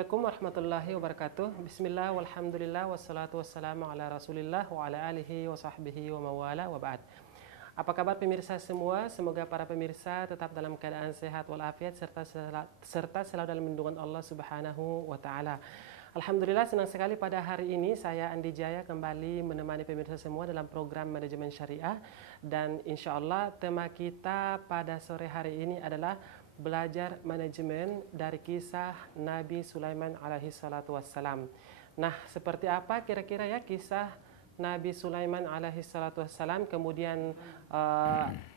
Assalamualaikum warahmatullahi wabarakatuh. Bismillah, walhamdulillah, wassalatu wassalamu ala rasulillah wa ala alihi wa sahbihi wa mawala wa ba'd. Apa kabar pemirsa semua? Semoga para pemirsa tetap dalam keadaan sehat walafiat serta selalu dalam lindungan Allah Subhanahu wa taala. Alhamdulillah, senang sekali pada hari ini saya Andi Jaya kembali menemani pemirsa semua dalam program manajemen syariah, dan insya Allah tema kita pada sore hari ini adalah belajar manajemen dari kisah Nabi Sulaiman alaihi salatu wassalam. Nah, seperti apa kira-kira ya kisah Nabi Sulaiman alaihi salatu wassalam, kemudian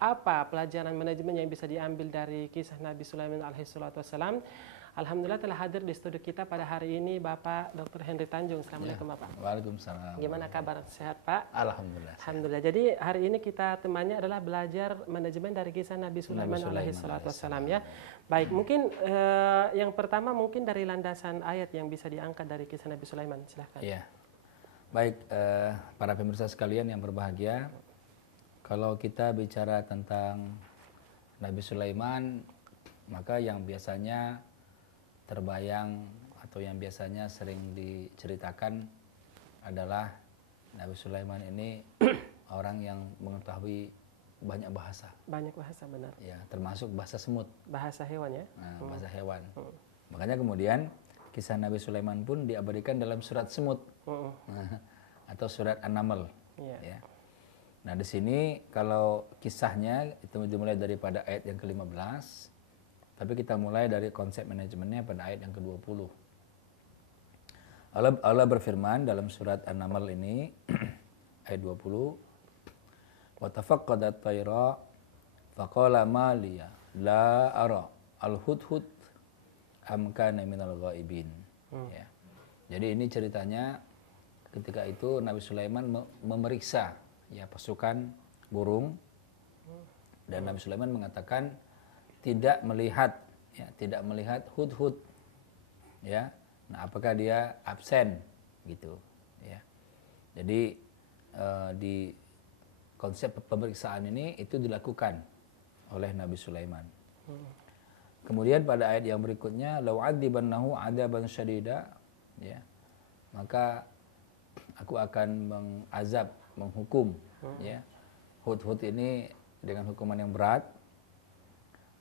apa pelajaran manajemen yang bisa diambil dari kisah Nabi Sulaiman alaihi salatu wassalam? Alhamdulillah telah hadir di studio kita pada hari ini Bapak Dr. Henry Tanjung. Assalamualaikum Bapak. Waalaikumsalam. Gimana kabar? Sehat Pak? Alhamdulillah. Alhamdulillah. Jadi hari ini kita temannya adalah belajar manajemen dari kisah Nabi Sulaiman alaihi salatu wassalam ya. Baik, mungkin yang pertama mungkin dari landasan ayat yang bisa diangkat dari kisah Nabi Sulaiman. Silahkan. Iya. Baik, para pemirsa sekalian yang berbahagia, kalau kita bicara tentang Nabi Sulaiman, maka yang biasanya terbayang atau yang biasanya sering diceritakan adalah Nabi Sulaiman ini orang yang mengetahui banyak bahasa. Banyak bahasa, benar. Ya, termasuk bahasa semut. Bahasa hewan ya. Nah, bahasa hewan. Makanya kemudian kisah Nabi Sulaiman pun diabadikan dalam surat semut atau surat An-Naml. Ya. Nah, di sini kalau kisahnya itu dimulai daripada ayat yang ke-15. Tapi kita mulai dari konsep manajemennya pada ayat yang ke-20. Allah berfirman dalam surat An-Naml ini ayat 20. Wa tafaqqadat tayra faqala ma liya la ara al-hudhud am kana minal ghaibin. Ya. Jadi ini ceritanya ketika itu Nabi Sulaiman memeriksa ya pasukan burung, dan Nabi Sulaiman mengatakan tidak melihat hudhud ya. Nah, apakah dia absen gitu ya. Jadi di konsep pemeriksaan ini itu dilakukan oleh Nabi Sulaiman. Kemudian pada ayat yang berikutnya lau adzibannahu adaban syadida ya. Maka aku akan mengazab, menghukum ya hudhud ini dengan hukuman yang berat.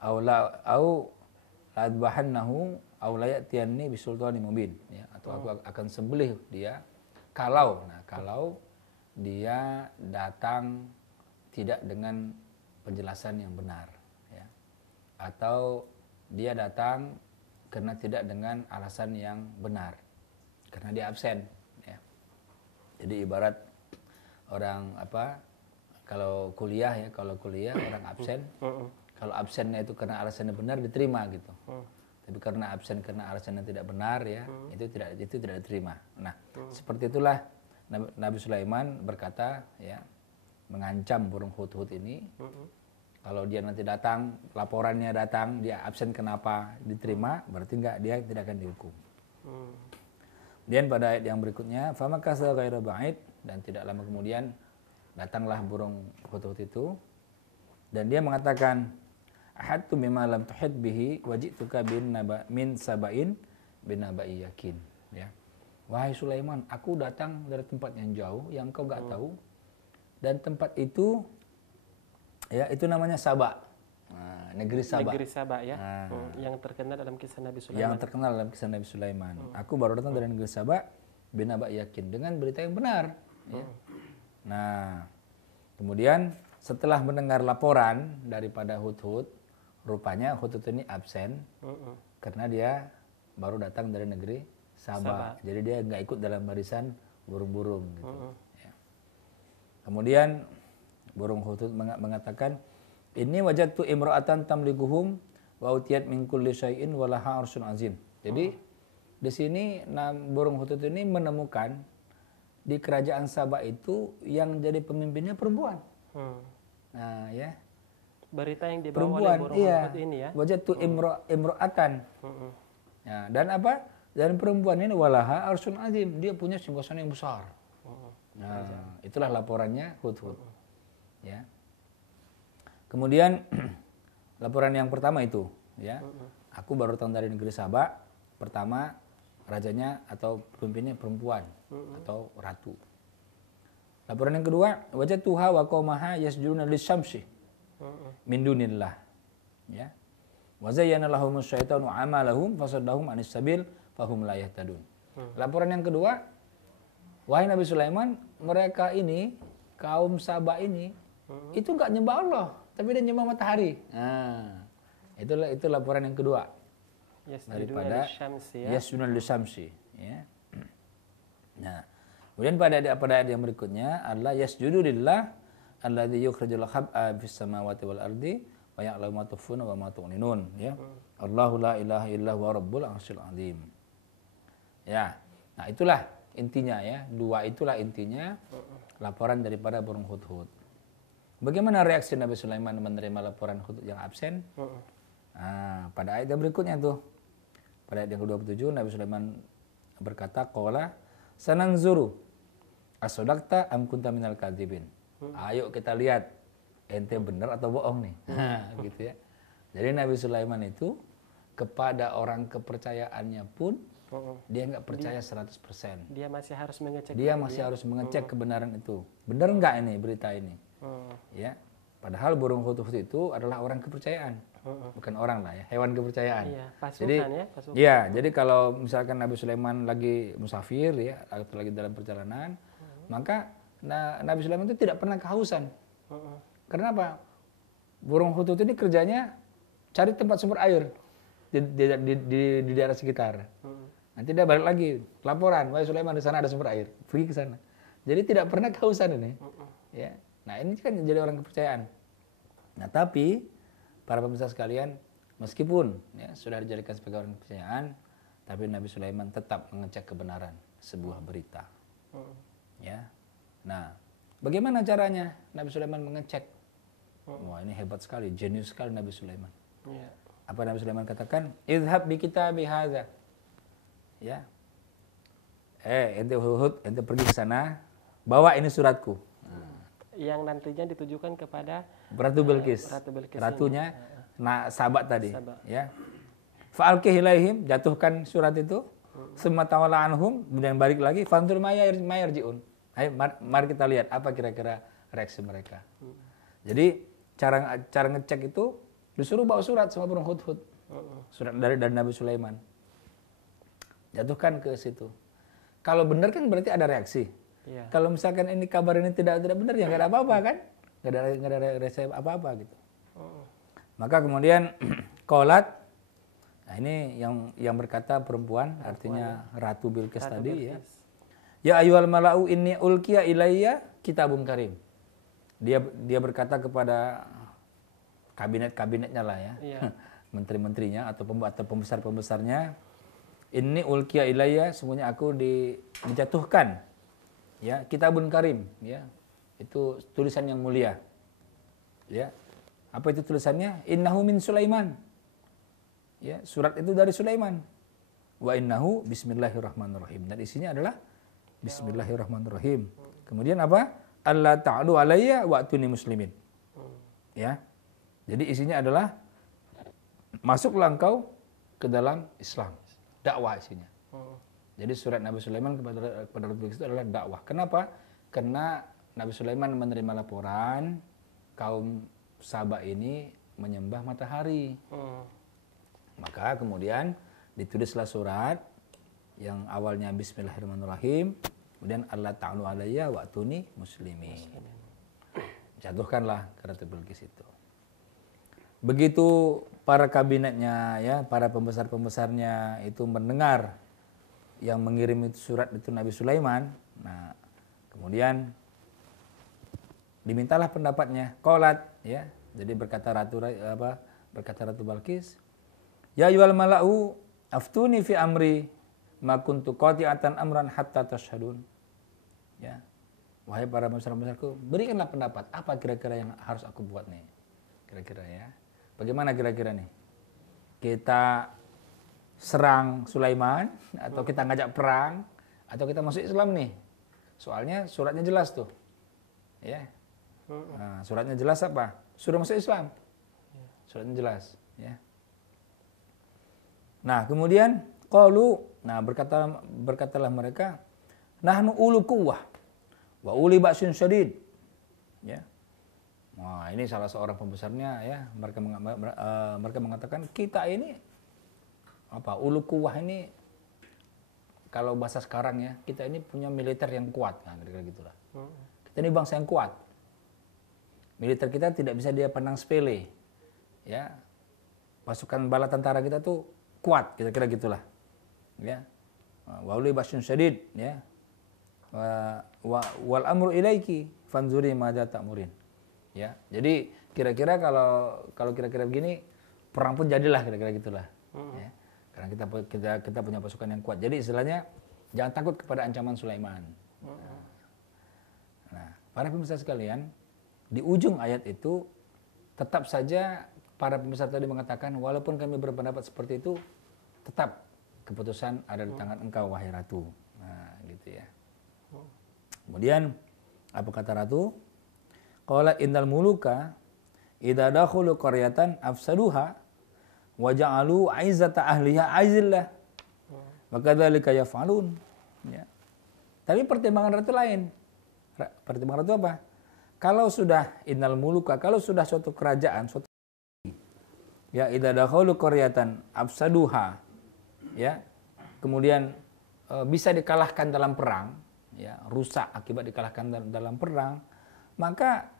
Au la'adbahannahu au layatiyanni bisultanin mubin ya, atau aku akan sembelih dia kalau dia datang tidak dengan penjelasan yang benar ya, atau dia datang karena tidak dengan alasan yang benar karena dia absen ya. Jadi ibarat orang kalau kuliah orang absen, kalau absennya itu karena alasannya benar diterima gitu. Tapi karena absen karena alasannya tidak benar ya, itu tidak diterima. Nah, seperti itulah Nabi Sulaiman berkata ya, mengancam burung hudhud ini. Kalau dia nanti datang, laporannya datang, dia absen kenapa diterima, berarti dia tidak akan dihukum. Kemudian pada ayat yang berikutnya, famakasa ghairu ba'id, dan tidak lama kemudian datanglah burung hudhud itu dan dia mengatakan ahadtu mimma lam tuhid bihi wajituka min sabain bin nabai yakin ya. Wahai Sulaiman, aku datang dari tempat yang jauh yang kau enggak tahu, dan tempat itu ya itu namanya Saba. Nah, negeri Saba. Negeri Saba ya. Yang terkenal dalam kisah Nabi Sulaiman. Yang terkenal dalam kisah Nabi Sulaiman. Aku baru datang dari negeri Saba bin nabai yakin dengan berita yang benar ya. Nah, kemudian setelah mendengar laporan daripada hudhud, rupanya hudhud ini absen karena dia baru datang dari negeri Saba. Jadi dia nggak ikut dalam barisan burung-burung gitu. Ya. Kemudian burung hudhud mengatakan, ini wajadtu imra'atan tamlikuhum wa utiyat min kulli syai'in wa laha arsyun azim. Jadi di sini burung hudhud ini menemukan di kerajaan Saba itu yang jadi pemimpinnya perempuan. Nah, ya. Berita yang dibawa perempuan, oleh burung hudhud ini ya. Wajadtu imra'atan. Ya, dan apa? Dan perempuan ini walaha arsyun azim, dia punya singgasana yang besar. Nah, itulah laporannya hudhud. Ya. Kemudian laporan yang pertama itu, ya. Aku baru datang dari negeri Saba. Pertama, rajanya atau pemimpinnya perempuan atau ratu. Laporan yang kedua, wajadtuha wa qaumaha yasjuduna lisyamsi min dunillah. Ya. Wa zayyana lahumus syaitanu amalahum fasaddahum anis sabil fahum la yahtadun. Laporan yang kedua, wahai Nabi Sulaiman, mereka ini kaum Saba ini itu enggak nyembah Allah, tapi dia nyembah matahari. Nah, itu laporan yang kedua. Daripada yasjuduna lisyamsi, ya. Nah, kemudian pada ayat yang berikutnya adalah yasjudu lillah alladzi yukhrijul khab'a fis samawati wal ardi wa ya'lamu ma tukhfuna wa ma tu'linun, ya. Allahu la ilaha illa huwa rabbul arsyil azim. Ya. Nah, itulah intinya ya. Dua itulah intinya laporan daripada burung hudhud. Bagaimana reaksi Nabi Sulaiman menerima laporan hudhud yang absen? Nah, pada ayat yang berikutnya tuh. Pada ayat yang ke-27 Nabi Sulaiman berkata, qala sananzuru as-sadaqta am kunta minal kadzibin. Ayo kita lihat ente benar atau bohong nih. Gitu ya. Jadi Nabi Sulaiman itu kepada orang kepercayaannya pun dia nggak percaya 100%. Dia masih harus mengecek. Dia masih harus mengecek kebenaran itu. Benar nggak ini berita ini? Ya. Padahal burung hudhud itu adalah orang kepercayaan. Bukan orang lah ya, hewan kepercayaan. Iya, pasukan jadi, ya, pasukan. Ya, jadi kalau misalkan Nabi Sulaiman lagi musafir ya, atau lagi dalam perjalanan, maka Nabi Sulaiman itu tidak pernah kehausan. Karena apa? Burung hudhud ini kerjanya cari tempat sumber air di daerah sekitar. Nanti dia balik lagi, laporan, wahai Sulaiman di sana ada sumber air, pergi ke sana. Jadi tidak pernah kehausan ini. Ya. Nah, ini kan jadi orang kepercayaan. Nah, tapi para pemirsa sekalian, meskipun ya, sudah dijadikan sebagai orang kepercayaan, tapi Nabi Sulaiman tetap mengecek kebenaran sebuah berita. Ya. Nah, bagaimana caranya Nabi Sulaiman mengecek? Wah, ini hebat sekali, jenius sekali Nabi Sulaiman. Ya. Apa Nabi Sulaiman katakan? Idhab bi kitabi hadza. Ya. Ente hudhud, ente pergi ke sana, bawa ini suratku. Yang nantinya ditujukan kepada Ratu Bilqis. Ratunya sahabat tadi, ya. Fa'alqih ilaihim, jatuhkan surat itu. Summa tawalla anhum, kemudian balik lagi, fanzur mayarji'un. Ayo mari kita lihat apa kira-kira reaksi mereka. Jadi cara ngecek itu disuruh bawa surat sama burung hudhud. Surat dari Nabi Sulaiman. Jatuhkan ke situ. Kalau benar kan berarti ada reaksi. Ya. Kalau misalkan ini kabar ini tidak benar ya nggak ada apa-apa kan, nggak ada reaksi apa-apa gitu. Maka kemudian qalat, nah ini yang berkata perempuan, artinya Ratu Bilqis tadi. Ya. Ya ayyuhal mala'u inni ulqiya ilayya kitabun karim. Dia berkata kepada kabinet-kabinetnya lah ya, menteri-menterinya atau pembesar-pembesarnya, inni ulqiya ilayya, semuanya aku dijatuhkan. Ya, kitabun karim, ya. Itu tulisan yang mulia. Ya. Apa itu tulisannya? Innahu min Sulaiman. Ya, surat itu dari Sulaiman. Wa innahu bismillahirrahmanirrahim. Dan isinya adalah bismillahirrahmanirrahim. Kemudian apa? Allah ta'alu alayya wa'tuni muslimin. Ya. Jadi isinya adalah masuklah engkau ke dalam Islam. Dakwah isinya. Jadi surat Nabi Sulaiman kepada Ratu Bilqis itu adalah dakwah. Kenapa? Karena Nabi Sulaiman menerima laporan kaum Saba ini menyembah matahari. Maka kemudian ditulislah surat yang awalnya Bismillahirrahmanirrahim, kemudian Allah ta'alu alayya wa'tuni muslimin. Jatuhkanlah ke Ratu Bilqis itu. Begitu para kabinetnya ya, para pembesar-pembesarnya itu mendengar yang mengirim itu surat itu Nabi Sulaiman. Nah, kemudian dimintalah pendapatnya. Qalat, ya. Jadi berkata Ratu Bilqis, ya ayyuhal mala'u aftuni fi amri ma kuntu qati'atan amran hatta tashhadun. Ya. Wahai para pembesar-pembesarku, berikanlah pendapat apa kira-kira yang harus aku buat nih. Kira-kira ya. Bagaimana kira-kira nih? Kita serang Sulaiman, atau kita ngajak perang, atau kita masuk Islam nih. Soalnya suratnya jelas tuh. Ya. Nah, suratnya jelas apa? Suruh masuk Islam. Suratnya jelas, ya. Nah, kemudian qalu Nah, berkatalah mereka, nahnu ulu quwwah wa uli ba'sin syadid. Ya. Wah, ini salah seorang pembesarnya ya, mereka mengatakan kita ini ulu quwwah ini kalau bahasa sekarang ya, kita ini punya militer yang kuat, nah kira-kira gitulah. Kita ini bangsa yang kuat. Militer kita tidak bisa dia pandang sepele. Ya. Pasukan bala tentara kita tuh kuat, kira-kira gitulah. Ya. Wa uli ba'sin syadid, ya. Wal amru ilaiki fanzuri madza ta'murin. Ya. Jadi kira-kira kalau kira-kira begini perang pun jadilah, kira-kira gitulah. Ya. Karena kita punya pasukan yang kuat. Jadi istilahnya jangan takut kepada ancaman Sulaiman. Nah, para pemirsa sekalian, di ujung ayat itu tetap saja para pembesar tadi mengatakan walaupun kami berpendapat seperti itu, tetap keputusan ada di tangan engkau wahai ratu. Nah, gitu ya. Kemudian apa kata ratu? Qala innal muluka idza dakhulu qaryatan afsaduha wa ja'alu 'izzata ahliha azillah. Wa kadzalika yaf'alun. Ya. Tapi pertimbangan ratu lain. Pertimbangan ratu apa? Kalau sudah innal muluka, kalau sudah suatu kerajaan, suatu ya idza dakhulu qaryatan afsaduha, ya. Kemudian bisa dikalahkan dalam perang, ya, rusak akibat dikalahkan dalam perang, maka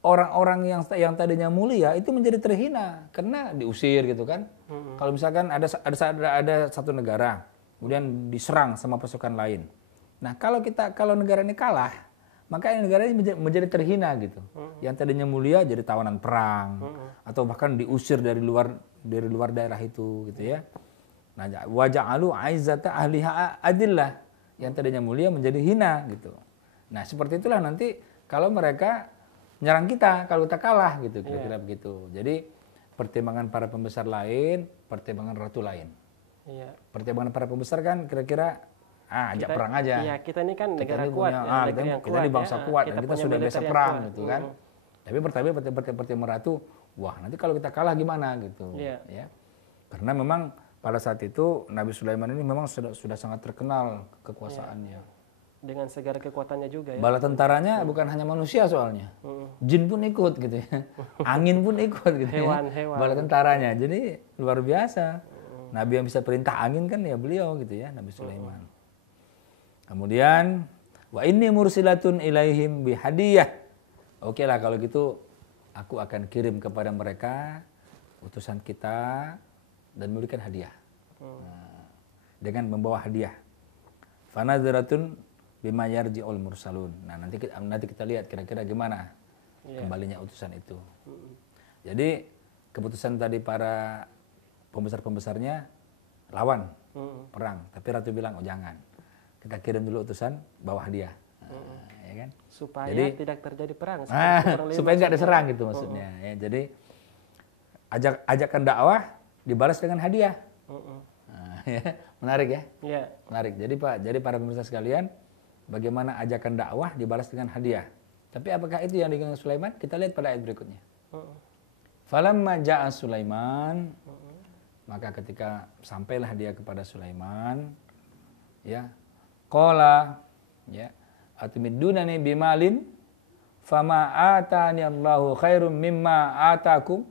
orang-orang yang tadinya mulia itu menjadi terhina karena diusir gitu kan. Kalau misalkan ada satu negara kemudian diserang sama pasukan lain. Nah, kalau negara ini kalah, maka negara ini menjadi terhina gitu. Yang tadinya mulia jadi tawanan perang atau bahkan diusir dari luar daerah itu gitu ya. Nah, wa ja'alu 'izzata ahliha adillah. Yang tadinya mulia menjadi hina gitu. Nah, seperti itulah nanti kalau mereka nyerang kita, kalau kita kalah gitu, kira-kira begitu. Jadi pertimbangan para pembesar lain, pertimbangan ratu lain. Pertimbangan para pembesar kan kira-kira ajak perang aja. Iya, kita ini kan negara kuat, negara yang kuat. Kita ini bangsa kuat dan kita sudah biasa perang gitu kan. Tapi pertimbangan ratu, wah nanti kalau kita kalah gimana gitu. Ya. Karena memang pada saat itu Nabi Sulaiman ini memang sudah sangat terkenal kekuasaannya. Dengan segala kekuatannya juga ya. Bala tentaranya bukan hanya manusia soalnya. Jin pun ikut gitu ya. Angin pun ikut gitu hewan. Bala tentaranya. Jadi luar biasa. Nabi yang bisa perintah angin kan ya beliau gitu ya, Nabi Sulaiman. Kemudian wa inni mursilatun ilaihim bihadiyah. Oke lah kalau gitu aku akan kirim kepada mereka utusan kita dan memberikan hadiah. Nah, dengan membawa hadiah. Fanadzaratun bima yarji'ul mursalun. Nah, nanti kita lihat kira-kira gimana kembalinya utusan itu. Jadi keputusan tadi para pembesar-pembesarnya lawan perang, tapi ratu bilang oh jangan. Kita kirim dulu utusan bawa hadiah. Ya kan? Supaya tidak terjadi perang. Supaya nggak diserang gitu maksudnya. Ya, jadi ajakan dakwah dibalas dengan hadiah. Ya, menarik ya? Yeah. Menarik. Jadi para pemirsa sekalian, bagaimana ajakan dakwah dibalas dengan hadiah. Tapi apakah itu yang diinginkan Sulaiman? Kita lihat pada ayat berikutnya. Falamma ja'a Sulaiman, maka ketika sampailah dia kepada Sulaiman, ya, qala, ya, atmiddunani bimalin fama atani Allahu khairum mimma atakum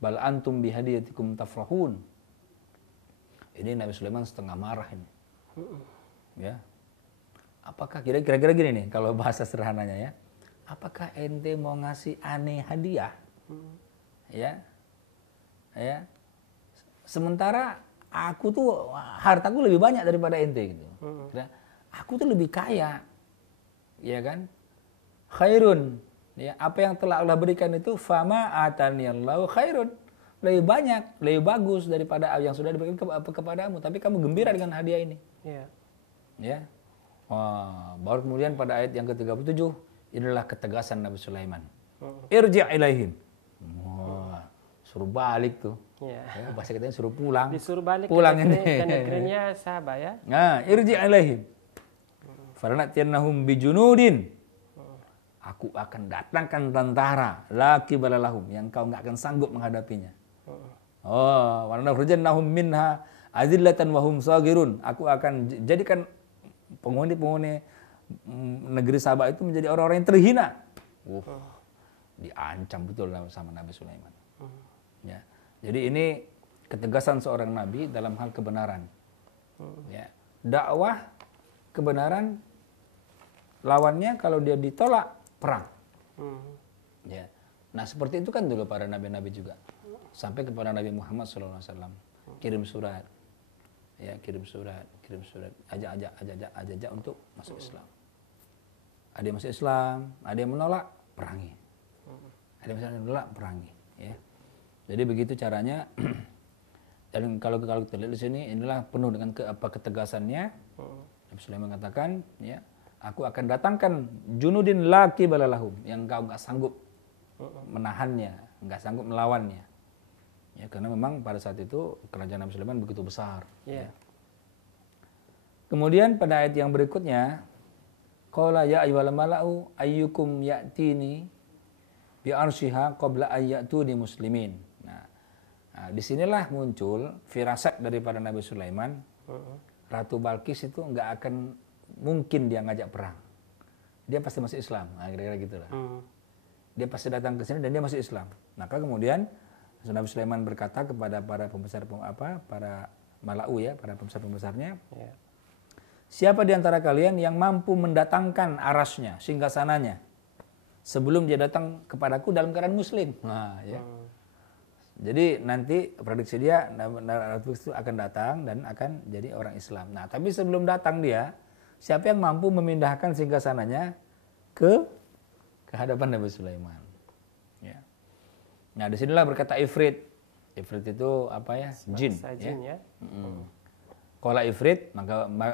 bal antum bihadiyatikum tafrahun. Ini Nabi Sulaiman setengah marah ini. Ya. Apakah kira-kira gini nih kalau bahasa sederhananya ya. Apakah ente mau ngasih aneh hadiah? Ya. Ya. Sementara aku tuh hartaku lebih banyak daripada ente gitu. Aku tuh lebih kaya. Ya kan? Khairun. Ya, apa yang telah Allah berikan itu fama ataniyallahu khairun. Lebih banyak, lebih bagus daripada yang sudah diberikan kepadamu. Tapi kamu gembira dengan hadiah ini. Yeah. Ya. Wah, baru kemudian pada ayat yang ke-37, inilah ketegasan Nabi Sulaiman. Irji' ilaihim. Wah, suruh balik tuh. Yeah. Ya, bahasa kita suruh pulang. Disuruh balik pulang ke negerinya Sabah ya. Nah, irji' ilaihim. Falanatiyannahum bijunudin. Aku akan datangkan tentara laki balalahum yang kau nggak akan sanggup menghadapinya. Oh, wa nakhrijannahum minha Azillatan wa hum saghirun. Aku akan jadikan penghuni-penghuni negeri Sabah itu menjadi orang-orang yang terhina. Diancam betul sama Nabi Sulaiman. Ya. Jadi ini ketegasan seorang nabi dalam hal kebenaran. Ya. Dakwah kebenaran, lawannya kalau dia ditolak, perang. Ya. Nah seperti itu kan dulu para nabi-nabi juga. Sampai kepada Nabi Muhammad SAW. Kirim surat. Ya, kirim surat. Ajak untuk masuk Islam. Ada yang masuk Islam, ada yang menolak, perangi. Ada yang menolak, perangi. Ya. Jadi begitu caranya. Dan kalau kita lihat di sini, inilah penuh dengan ketegasannya. Nabi Sulaiman mengatakan, ya, aku akan datangkan junudin laki balalahum, yang kau nggak sanggup menahannya, nggak sanggup melawannya. Ya, karena memang pada saat itu kerajaan Nabi Sulaiman begitu besar. Ya. Kemudian pada ayat yang berikutnya, qala ya ayyuhal mala'u ayyukum ya'tini bi arsyiha qabla ayyatuni muslimin. Nah, disinilah muncul firasat daripada Nabi Sulaiman. Ratu Balkis itu nggak akan mungkin dia ngajak perang. Dia pasti masuk Islam. Nah, kira-kira gitu lah. Dia pasti datang ke sini dan dia masuk Islam. Maka kemudian Nabi Sulaiman berkata kepada para pembesar para Malau ya, para pembesar-pembesarnya, siapa di antara kalian yang mampu mendatangkan arasnya, singgasananya, sebelum dia datang kepadaku dalam keadaan muslim. Nah, ya. Jadi nanti prediksi dia Ratu itu akan datang dan akan jadi orang Islam. Nah, tapi sebelum datang dia, siapa yang mampu memindahkan singgasananya ke hadapan Nabi Sulaiman? Ya. Nah, disinilah berkata Ifrit. Ifrit itu apa ya? Jin. Jin ya. Qala Ifrit,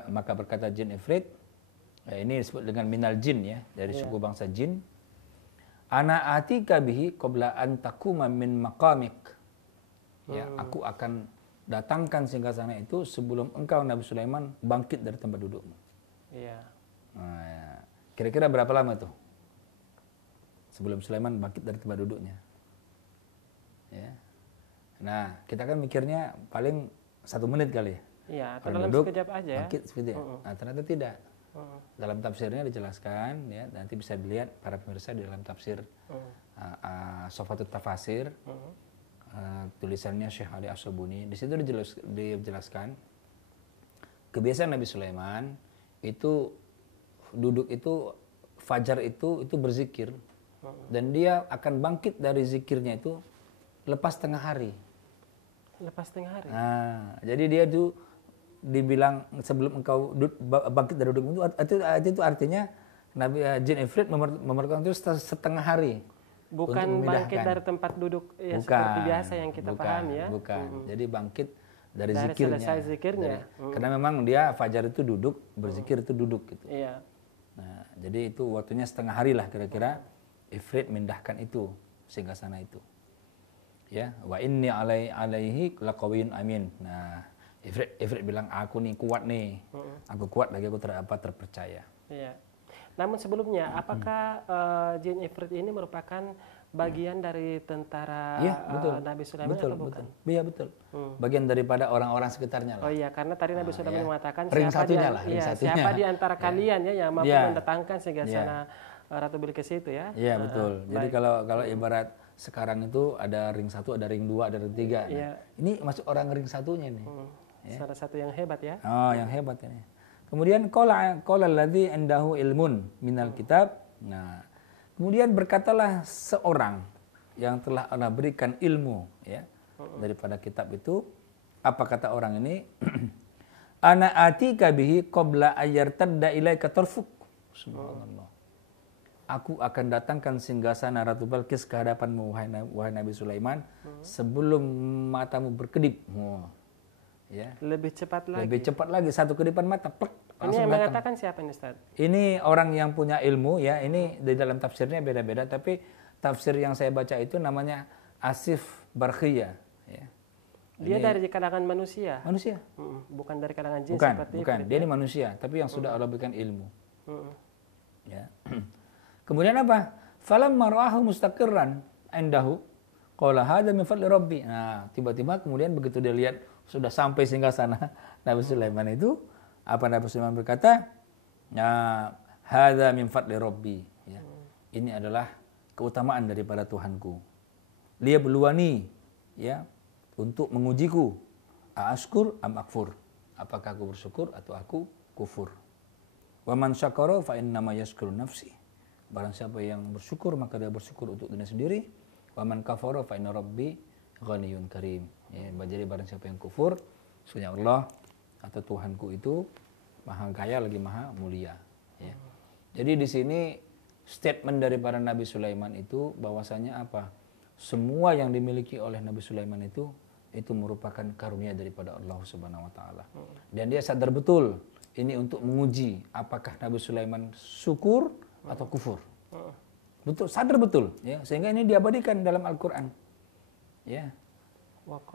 maka berkata jin Ifrit. Ya, ini disebut dengan minal jin ya, dari suku bangsa jin. Ana atika bihi qabla an takuma min maqamik. Ya, aku akan datangkan singgasana itu sebelum engkau Nabi Sulaiman bangkit dari tempat dudukmu. Iya. Nah, ya. Kira-kira berapa lama tuh? Sebelum Sulaiman bangkit dari tempat duduknya. Ya. Nah, kita kan mikirnya paling 1 menit kali ya. Iya, atau dalam sekejap aja ya. Bangkit seperti ya. Nah, ternyata tidak. Dalam tafsirnya dijelaskan ya, nanti bisa dilihat para pemirsa di dalam tafsir Sofatut Tafasir, tulisannya Syekh Ali As-Subuni. Di situ dijelaskan kebiasaan Nabi Sulaiman itu duduk itu fajar itu berzikir, dan dia akan bangkit dari zikirnya itu lepas tengah hari. Lepas tengah hari. Nah, jadi dia tuh dibilang sebelum engkau bangkit dari dudukmu itu artinya Nabi Jin Ifrit memerlukan itu setengah hari. Bukan bangkit dari tempat duduk ya, seperti biasa yang kita pahami ya. Bukan. Jadi bangkit dari zikirnya. Selesai zikirnya. Karena memang dia fajar itu duduk, berzikir itu duduk gitu. Iya. Nah, jadi itu waktunya setengah hari lah kira-kira Ifrit mindahkan itu singgasana itu. Ya, wa inni alaihi laqawiyyun amin. Nah, Ifrit bilang aku nih kuat nih. Aku kuat lagi, aku terpercaya. Iya. Namun sebelumnya, apakah jin Ifrit ini merupakan bagian dari tentara Nabi Sulaiman atau bukan? Iya betul. Bagian daripada orang-orang sekitarnya lah. Oh iya, karena tadi Nabi Sulaiman mengatakan siapa di antara kalian ya yang mampu mendatangkan singgasana Ratu Bilqis itu ya. Iya betul. Jadi kalau ibarat sekarang itu ada ring 1, ada ring 2, ada ring 3. Nah, ini masuk orang ring 1-nya nih. Salah satu yang hebat ya. Oh, yang hebat ini. Kemudian qala alladzi indahu ilmun minal kitab. Nah, kemudian berkatalah seorang yang telah Allah berikan ilmu ya daripada kitab itu. Apa kata orang ini? Ana atika bihi qabla ayyartadda ilaika tarfuk. Subhanallah. Aku akan datangkan singgasana Ratu Balqis ke hadapanmu wahai Nabi Sulaiman sebelum matamu berkedip. Ya. Lebih cepat lagi, satu kedipan mata. Ini yang mengatakan siapa ini, Ustaz? Ini orang yang punya ilmu ya. Ini di dalam tafsirnya beda-beda, tapi tafsir yang saya baca itu namanya Asif Barkhiyah. Ya. Dia dari kalangan manusia. Manusia. Bukan dari kalangan jin bukan. Dia ini manusia, tapi yang sudah Allah berikan ilmu. Ya. Kemudian apa? Falamma ra'ahu mustaqirran indahu qala hadza min fadli rabbi. Nah, tiba-tiba kemudian begitu dia lihat sudah sampai singgasana Nabi Sulaiman itu, apa Nabi Sulaiman berkata? Nah, hadza min fadli rabbi, ya. Ini adalah keutamaan daripada Tuhanku. Dia beluani, ya, untuk mengujiku. Aashkur am akfur. Apakah aku bersyukur atau aku kufur? Wa man syakara fa innama yashkuru nafsi. Barang siapa yang bersyukur maka dia bersyukur untuk dirinya sendiri. Wa man kafara fa inna rabbi ghaniyyun karim. Ya, jadi barang siapa yang kufur, sesungguhnya Allah atau Tuhanku itu maha kaya lagi maha mulia. Ya. Jadi di sini statement daripada Nabi Sulaiman itu bahwasanya apa? Semua yang dimiliki oleh Nabi Sulaiman itu merupakan karunia daripada Allah Subhanahu wa taala. Dan dia sadar betul ini untuk menguji apakah Nabi Sulaiman syukur atau kufur. Betul, sadar betul, ya. Sehingga ini diabadikan dalam Al-Qur'an. Ya.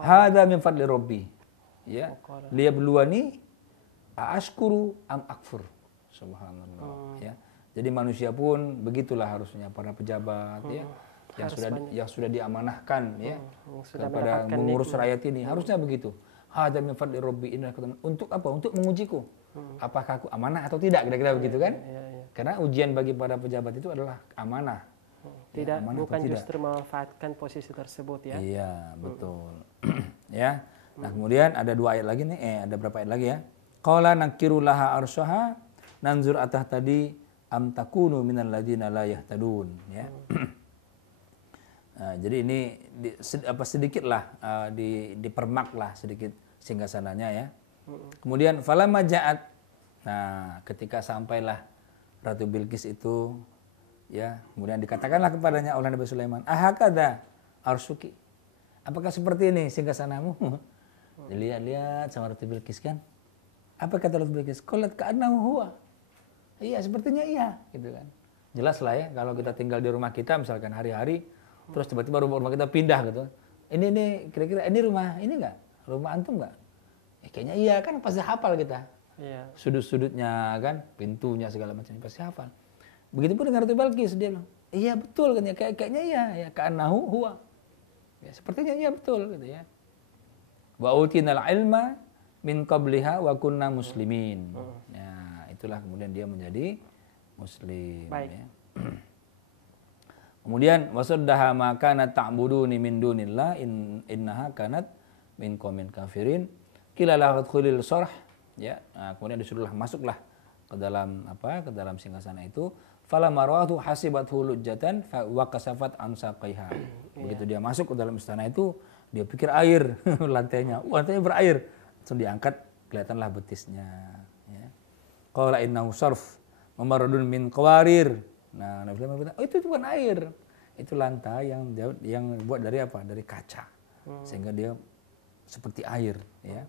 Hadza min fadli rabbi. Ya. Liyabluwani aashkuru am akfur. Subhanallah, ya. Jadi manusia pun begitulah harusnya, para pejabat, ya. Yang sudah diamanahkan, ya, kepada mengurus rakyat ini, harusnya begitu. Hadza min fadli rabbi, untuk apa? Untuk mengujiku. Apakah aku amanah atau tidak, kira-kira begitu kan? Karena ujian bagi para pejabat itu adalah amanah. Tidak, ya, bukan justru memanfaatkan posisi tersebut, ya. Iya, betul. Ya. Nah, kemudian ada 2 ayat lagi nih, ada berapa ayat lagi ya? Qala nakiru laha arsyaha nanzur atah tadi am takunu minal ladzina la yahtadun, ya. Nah, jadi ini sedikitlah dipermaklah sedikit singgasananya, ya. Kemudian falamma ja'at, nah ketika sampailah Ratu Bilqis itu, ya, kemudian dikatakanlah kepadanya oleh Nabi Sulaiman, ahakadha arsuki, apakah seperti ini singgasanamu? Dilihat-lihat sama Ratu Bilqis kan, apa kata Ratu Bilqis? Qalat ka'annahu huwa, iya sepertinya iya, gitu kan. Jelas lah, ya, kalau kita tinggal di rumah kita misalkan hari-hari, terus tiba-tiba rumah kita pindah gitu. Ini kira-kira ini rumah ini enggak? Rumah antum enggak? Kayaknya iya kan, pasti hafal kita. Iya. Sudut-sudutnya kan, pintunya segala macam pasti hafal. Begitupun dengan Ratu Bilqis, dia bilang, iya betul kan ya, kayaknya iya, ya ka'annahu huwa. Ya sepertinya iya betul gitu, ya. Wa utinal ilma min qabliha wa kunna muslimin. Ya, itulah kemudian dia menjadi muslim. Baik. Ya. Kemudian wasuddaha ma kanat ta'buduni min dunillah innaha kanat min qaumin kafirin. Qila la tadkhulil sarh, ya. Nah, kemudian disuruhlah masuklah ke dalam ke dalam singgasana itu. Falamma ra'atu hasibathu lujjatan wa kasafat an saqaiha. Begitu dia masuk ke dalam istana itu, dia pikir air lantainya berair. Langsung diangkat, kelihatanlah betisnya, ya. Qala innahu sarf mamaradun min qawarir. Nah, Nabi Sulaiman bilang, oh itu bukan air, itu lantai yang buat dari apa? Dari kaca, sehingga dia seperti air, ya.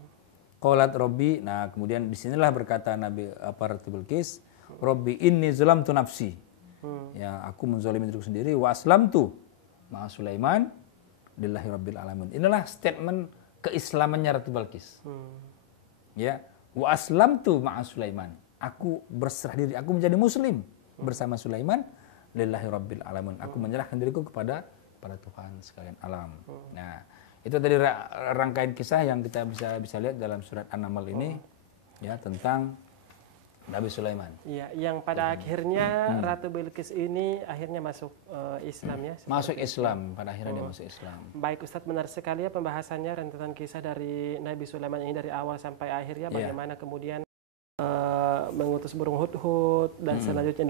Qalat Rabbi, nah kemudian disinilah berkata Ratu Bilqis, Rabbi inni zalamtu nafsi, ya aku menzalimi diriku sendiri, wa aslamtu ma'a Sulaiman lillahi rabbil alamin. Inilah statement keislamannya Ratu Bilqis, ya, wa aslamtu ma'a Sulaiman, aku berserah diri, aku menjadi muslim bersama Sulaiman lillahi rabbil alamin. Aku menyerahkan diriku kepada Tuhan sekalian alam. Nah, itu tadi rangkaian kisah yang kita bisa lihat dalam surat An-Naml ini, ya, tentang Nabi Sulaiman. Iya, yang pada akhirnya Ratu Bilqis ini akhirnya masuk Islam, ya. Masuk Islam, pada akhirnya dia masuk Islam. Baik Ustadz, benar sekali ya pembahasannya, rentetan kisah dari Nabi Sulaiman ini dari awal sampai akhirnya, bagaimana kemudian mengutus burung hudhud dan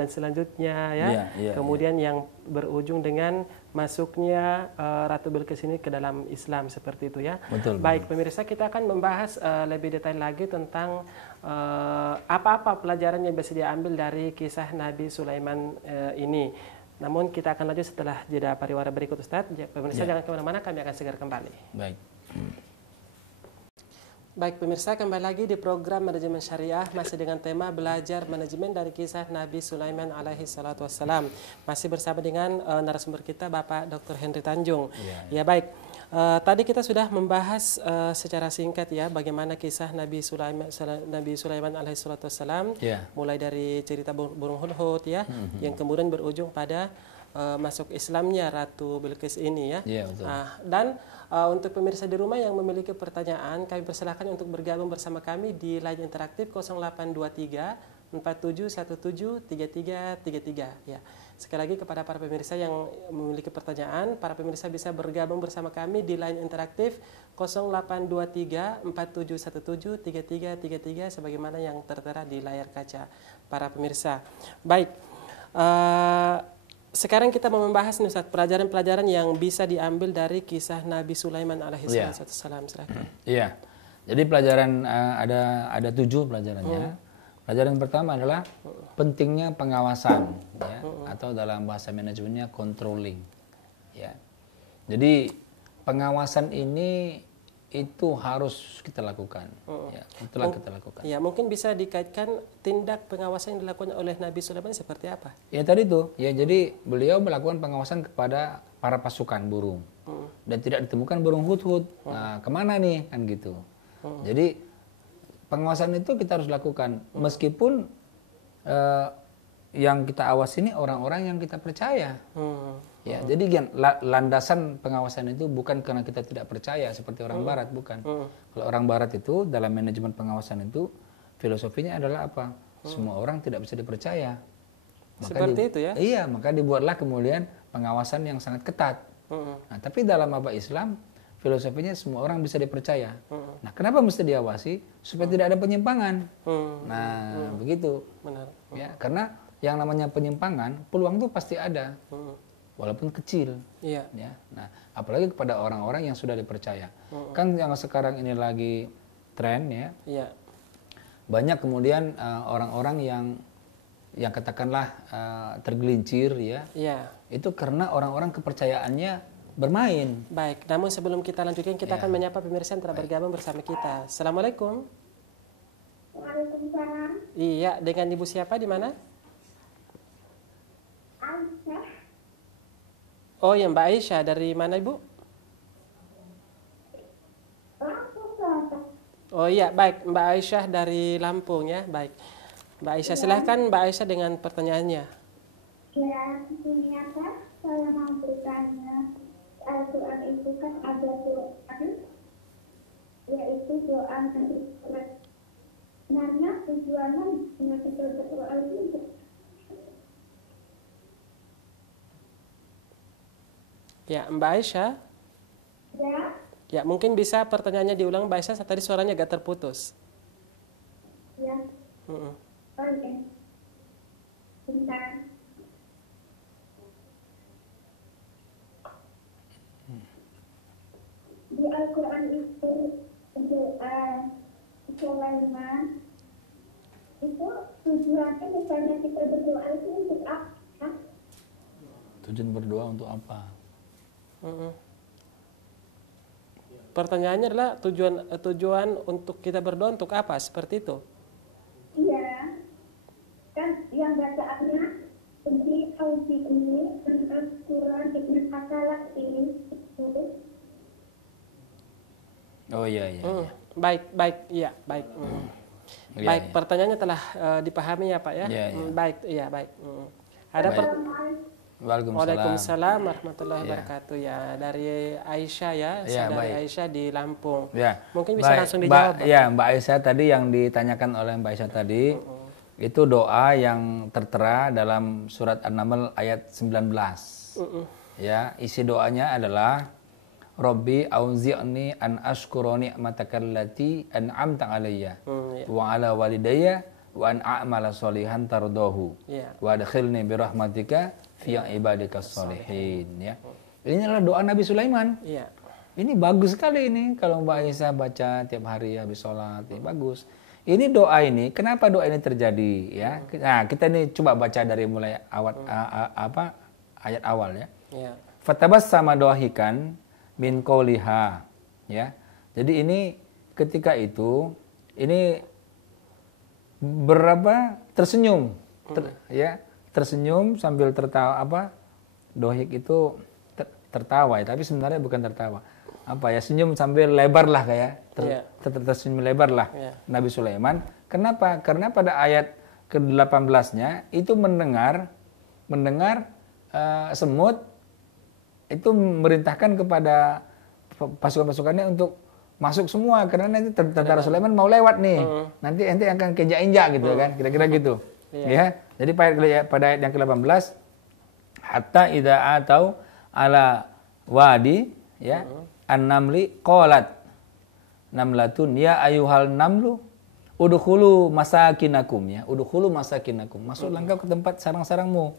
selanjutnya, ya. Kemudian yang berujung dengan masuknya Ratu Bilqis ini ke dalam Islam, seperti itu, ya. Betul. Baik pemirsa, kita akan membahas lebih detail lagi tentang apa-apa pelajaran yang bisa diambil dari kisah Nabi Sulaiman ini. Namun kita akan lanjut setelah jeda pariwara berikut, Ustadz. Pemirsa jangan kemana-mana, kami akan segera kembali. Baik. Baik pemirsa, kembali lagi di program Manajemen Syariah, masih dengan tema belajar manajemen dari kisah Nabi Sulaiman alaihi salatu wassalam. Masih bersama dengan narasumber kita Bapak Dr. Henry Tanjung. Ya baik, tadi kita sudah membahas secara singkat, ya, bagaimana kisah Nabi Sulaiman alaihi salatu wassalam, mulai dari cerita burung hudhud, ya, yang kemudian berujung pada masuk Islamnya Ratu Bilqis ini ya. Iya, betul. Dan untuk pemirsa di rumah yang memiliki pertanyaan, kami persilahkan untuk bergabung bersama kami di line interaktif 0823 4717 3333 ya. Sekali lagi kepada para pemirsa yang memiliki pertanyaan, para pemirsa bisa bergabung bersama kami di line interaktif 0823 4717 3333 sebagaimana yang tertera di layar kaca para pemirsa. Baik. Sekarang kita mau membahas nih Ustaz, pelajaran-pelajaran yang bisa diambil dari kisah Nabi Sulaiman alaihissalam. Silakan. Iya. Jadi pelajaran ada 7 pelajarannya. Pelajaran pertama adalah pentingnya pengawasan, ya, atau dalam bahasa manajemennya controlling. Ya. Jadi pengawasan ini itu harus kita lakukan. Ya, itulah kita lakukan. Ya, mungkin bisa dikaitkan tindak pengawasan yang dilakukan oleh Nabi Sulaiman seperti apa? Ya tadi tuh, ya jadi beliau melakukan pengawasan kepada para pasukan burung dan tidak ditemukan burung hudhud. Nah, kemana nih kan gitu. Jadi pengawasan itu kita harus lakukan meskipun yang kita awas ini orang-orang yang kita percaya. Ya, jadi landasan pengawasan itu bukan karena kita tidak percaya seperti orang Barat, bukan. Kalau orang Barat itu dalam manajemen pengawasan itu filosofinya adalah apa? Semua orang tidak bisa dipercaya. Maka seperti itu ya? Iya, maka dibuatlah kemudian pengawasan yang sangat ketat. Nah, tapi dalam apa Islam filosofinya semua orang bisa dipercaya. Nah, kenapa mesti diawasi? Supaya tidak ada penyimpangan. Nah, begitu. Benar. Ya, karena yang namanya penyimpangan, peluang itu pasti ada. Walaupun kecil. Iya. Ya. Nah, apalagi kepada orang-orang yang sudah dipercaya. Kan yang sekarang ini lagi tren ya. Iya. Banyak kemudian orang-orang yang katakanlah tergelincir ya. Iya. Itu karena orang-orang kepercayaannya bermain. Baik, namun sebelum kita lanjutkan kita akan menyapa pemirsa yang telah bergabung bersama kita. Assalamualaikum. Waalaikumsalam. Iya, dengan Ibu siapa di mana? Aisyah. Oh ya, Mbak Aisyah dari mana Ibu? Lampung Selatan. Oh iya, baik, Mbak Aisyah dari Lampung ya. Baik. Mbak Aisyah, silahkan Mbak Aisyah dengan pertanyaannya. Ya, ternyata saya mau bertanya, Al-Quran itu kan ada Quran, yaitu doa Nabi Sulaiman. Sebenarnya tujuannya dengan kita berdoa itu. Ya, Mbak Aisyah. Ya, Ya, mungkin bisa pertanyaannya diulang Mbak Aisyah, tadi suaranya agak terputus. ya, oke. Bentar. Di Al-Quran itu doa Sulaiman itu tujuannya misalnya kita berdoa itu untuk apa? Tujuan berdoa untuk apa? Pertanyaannya adalah tujuan untuk kita berdoa untuk apa? Seperti itu. Iya, kan yang bacaannya di Audi ini tentang Quran Ibn Akalak ini. Oh iya. Baik, iya, baik. Iya, Baik, iya. pertanyaannya telah dipahami ya Pak ya. Iya, iya. Baik, iya, baik. Ada Waalaikumsalam warahmatullahi wabarakatuh ya, dari Aisyah ya, Ya, saudari baik. Aisyah di Lampung. Ya. Mungkin bisa Baik, langsung dijawab. Pak. Ya, Mbak Aisyah tadi yang ditanyakan oleh Mbak Aisyah tadi itu doa yang tertera dalam surat An-Naml ayat 19. Ya, isi doanya adalah Rabbi auzi'ni an ashkura ni'mataka allati an'amta 'alayya Ya. wa 'ala walidayya wa an a'mala sholihan tardahu Ya. wa adkhilni bi rahmatika fi ibadikas sholihin ya. Ini adalah doa Nabi Sulaiman. Iya. Ini bagus sekali ini kalau Mbak Aisyah baca tiap hari habis sholat, ini bagus. Ini doa ini, kenapa doa ini terjadi ya? Nah, kita ini coba baca dari mulai awal ayat awal ya. Iya. Fatabassama dohikan min qauliha ya. Jadi ini ketika itu ini tersenyum ya, tersenyum sambil tertawa dohik itu tertawa ya, tapi sebenarnya bukan tertawa. Senyum sambil lebar lah kayak tersenyum lebar lah Nabi Sulaiman. Kenapa? Karena pada ayat ke-18-nya itu mendengar semut itu memerintahkan kepada pasukan-pasukannya untuk masuk semua karena nanti tentara Sulaiman mau lewat nih. Nanti akan keinjak-injak gitu kan, kira-kira gitu. Ya. Jadi pada ayat yang ke-18 hatta idza atau ala wadi ya an-namli qalat namlatun ya ayyuhal namlu udkhulu masakinakum ya udkhulu masakinakum masuklah engkau ke tempat sarang-sarangmu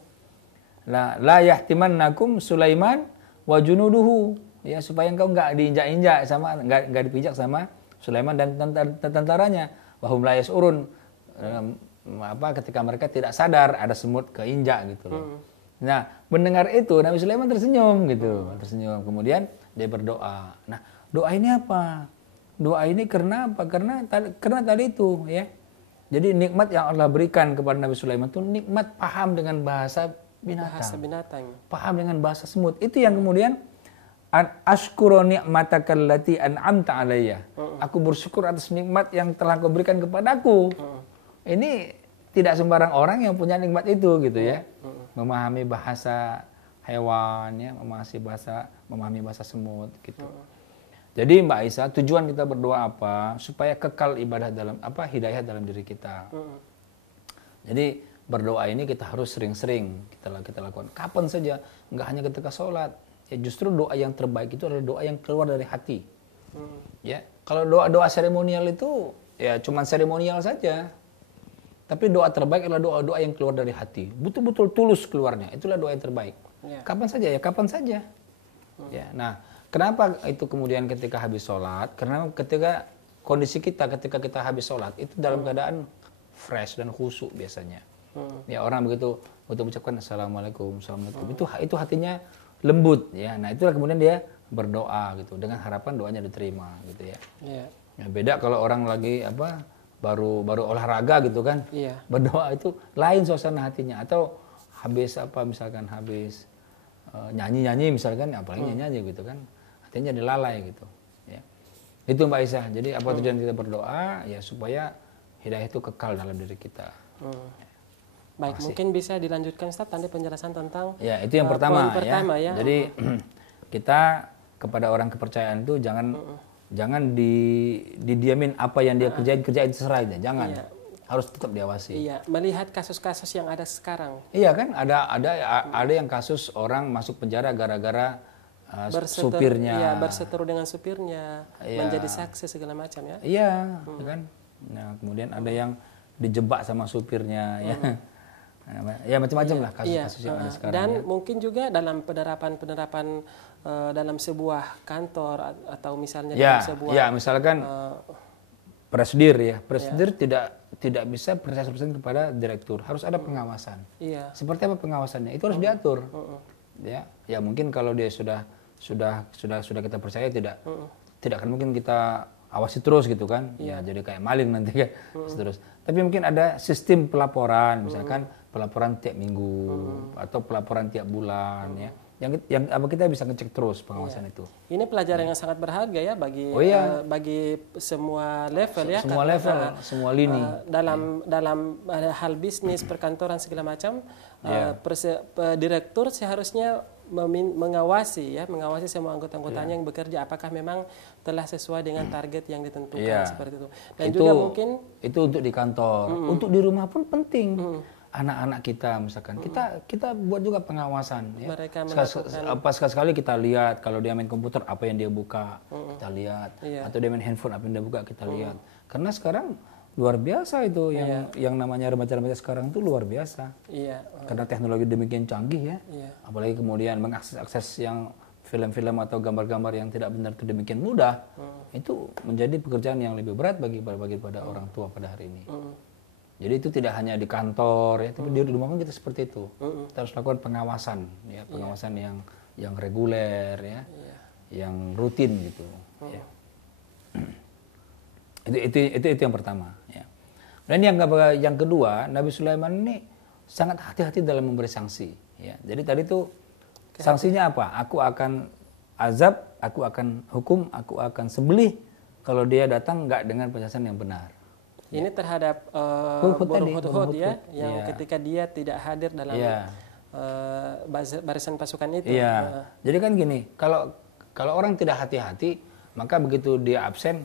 la yahtimannakum Sulaiman wa junuduhu ya supaya engkau enggak diinjak-injak sama enggak dipijak sama Sulaiman dan tentaranya wahum la yasurun ketika mereka tidak sadar ada semut keinjak gitu loh. Nah, mendengar itu Nabi Sulaiman tersenyum gitu, tersenyum. Kemudian dia berdoa. Nah, doa ini apa? Doa ini karena apa? Karena tadi itu ya. Jadi nikmat yang Allah berikan kepada Nabi Sulaiman itu nikmat paham dengan bahasa binatang. Paham dengan bahasa semut. Itu yang kemudian ashkuru ni'mataka allati an'amta alayya. Aku bersyukur atas nikmat yang telah Kau berikan kepadaku. Ini tidak sembarang orang yang punya nikmat itu gitu ya. Memahami bahasa hewan ya, memahami bahasa semut gitu. Jadi Mbak Aisyah, tujuan kita berdoa apa? Supaya kekal hidayah dalam diri kita. Jadi berdoa ini kita harus sering-sering kita lakukan. Kapan saja, enggak hanya ketika sholat. Ya justru doa yang terbaik itu adalah doa yang keluar dari hati. Ya, kalau doa seremonial itu ya cuman seremonial saja. Tapi doa terbaik adalah doa-doa yang keluar dari hati. Betul-betul tulus keluarnya. Itulah doa yang terbaik. Ya. Kapan saja ya, kapan saja. Ya. Nah, kenapa itu kemudian ketika habis sholat? Karena ketika kondisi ketika kita habis sholat, itu dalam keadaan fresh dan khusyuk biasanya. Ya, orang begitu untuk mengucapkan Assalamualaikum. Itu hatinya lembut. Ya. Nah, itulah kemudian dia berdoa gitu. Dengan harapan doanya diterima gitu ya. Ya, beda kalau orang lagi baru olahraga gitu kan, berdoa itu lain suasana hatinya. Atau habis misalkan habis nyanyi misalkan, apalagi nyanyi gitu kan, hatinya jadi lalai gitu. Ya. Itu Mbak Aisyah. Jadi apa tujuan kita berdoa ya supaya hidayah itu kekal dalam diri kita. Baik, mungkin bisa dilanjutkan Ustaz tadi penjelasan tentang ya itu yang pertama ya. Jadi kita kepada orang kepercayaan itu jangan didiamin apa yang dia kerjain terserah aja, jangan. Harus tetap diawasi. Iya, melihat kasus-kasus yang ada sekarang. Iya kan, ada yang kasus orang masuk penjara gara-gara supirnya. Iya, berseteru dengan supirnya, menjadi saksi segala macam ya. Iya, kan. Nah, kemudian ada yang dijebak sama supirnya ya. Ya macam-macam lah kasus-kasus yang ada sekarang. Dan mungkin juga dalam penerapan dalam sebuah kantor atau misalnya dalam sebuah misalkan presidir tidak bisa percaya 100% kepada direktur, harus ada pengawasan. Seperti apa pengawasannya? Itu harus diatur. Ya mungkin kalau dia sudah kita percaya tidak akan mungkin kita awasi terus gitu kan. Ya jadi kayak maling nanti kan terus. Tapi mungkin ada sistem pelaporan, misalkan pelaporan tiap minggu atau pelaporan tiap bulan ya. Yang apa kita bisa ngecek terus pengawasan itu. Ini pelajaran yang sangat berharga ya bagi semua level ya. Semua level, semua lini. Dalam hal bisnis, perkantoran segala macam, direktur seharusnya mengawasi semua anggota-anggotanya yang bekerja apakah memang telah sesuai dengan target yang ditentukan seperti itu. Dan itu, juga mungkin itu untuk di kantor, untuk di rumah pun penting. Anak-anak kita misalkan kita buat juga pengawasan ya. Sekali kita lihat kalau dia main komputer apa yang dia buka kita lihat atau dia main handphone apa yang dia buka kita lihat karena sekarang luar biasa itu yang namanya remaja-remaja sekarang itu luar biasa karena teknologi demikian canggih ya apalagi kemudian mengakses yang film-film atau gambar-gambar yang tidak benar itu demikian mudah itu menjadi pekerjaan yang lebih berat bagi orang tua pada hari ini. Jadi itu tidak hanya di kantor ya, tapi di rumah pun kita seperti itu. Kita harus lakukan pengawasan, ya, pengawasan yang reguler ya, yang rutin gitu. Ya. Itu yang pertama. Ya. Dan yang kedua, Nabi Sulaiman ini sangat hati-hati dalam memberi sanksi. Ya. Jadi tadi itu sanksinya apa? Aku akan azab, aku akan hukum, aku akan sembelih kalau dia datang nggak dengan penjelasan yang benar. Ini terhadap burung hudhud ya, yang ketika dia tidak hadir dalam barisan pasukan itu. Iya. Jadi kan gini, kalau orang tidak hati-hati, maka begitu dia absen,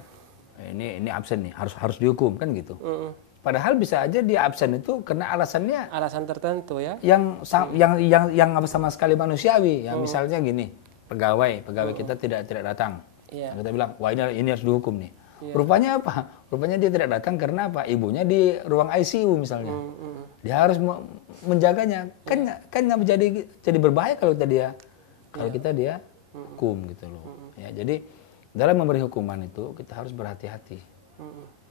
ini absen nih, harus dihukum kan gitu. Padahal bisa aja dia absen itu karena alasannya Alasan tertentu ya. yang sama sekali manusiawi. Ya, misalnya gini, pegawai kita tidak datang. Iya. Kita bilang, wah ini harus dihukum nih. Rupanya apa? Rupanya dia tidak datang karena apa? Ibunya di ruang ICU misalnya. Dia harus menjaganya. Kan jadi berbahaya kalau kita dia hukum gitu loh. Ya, jadi dalam memberi hukuman itu kita harus berhati-hati.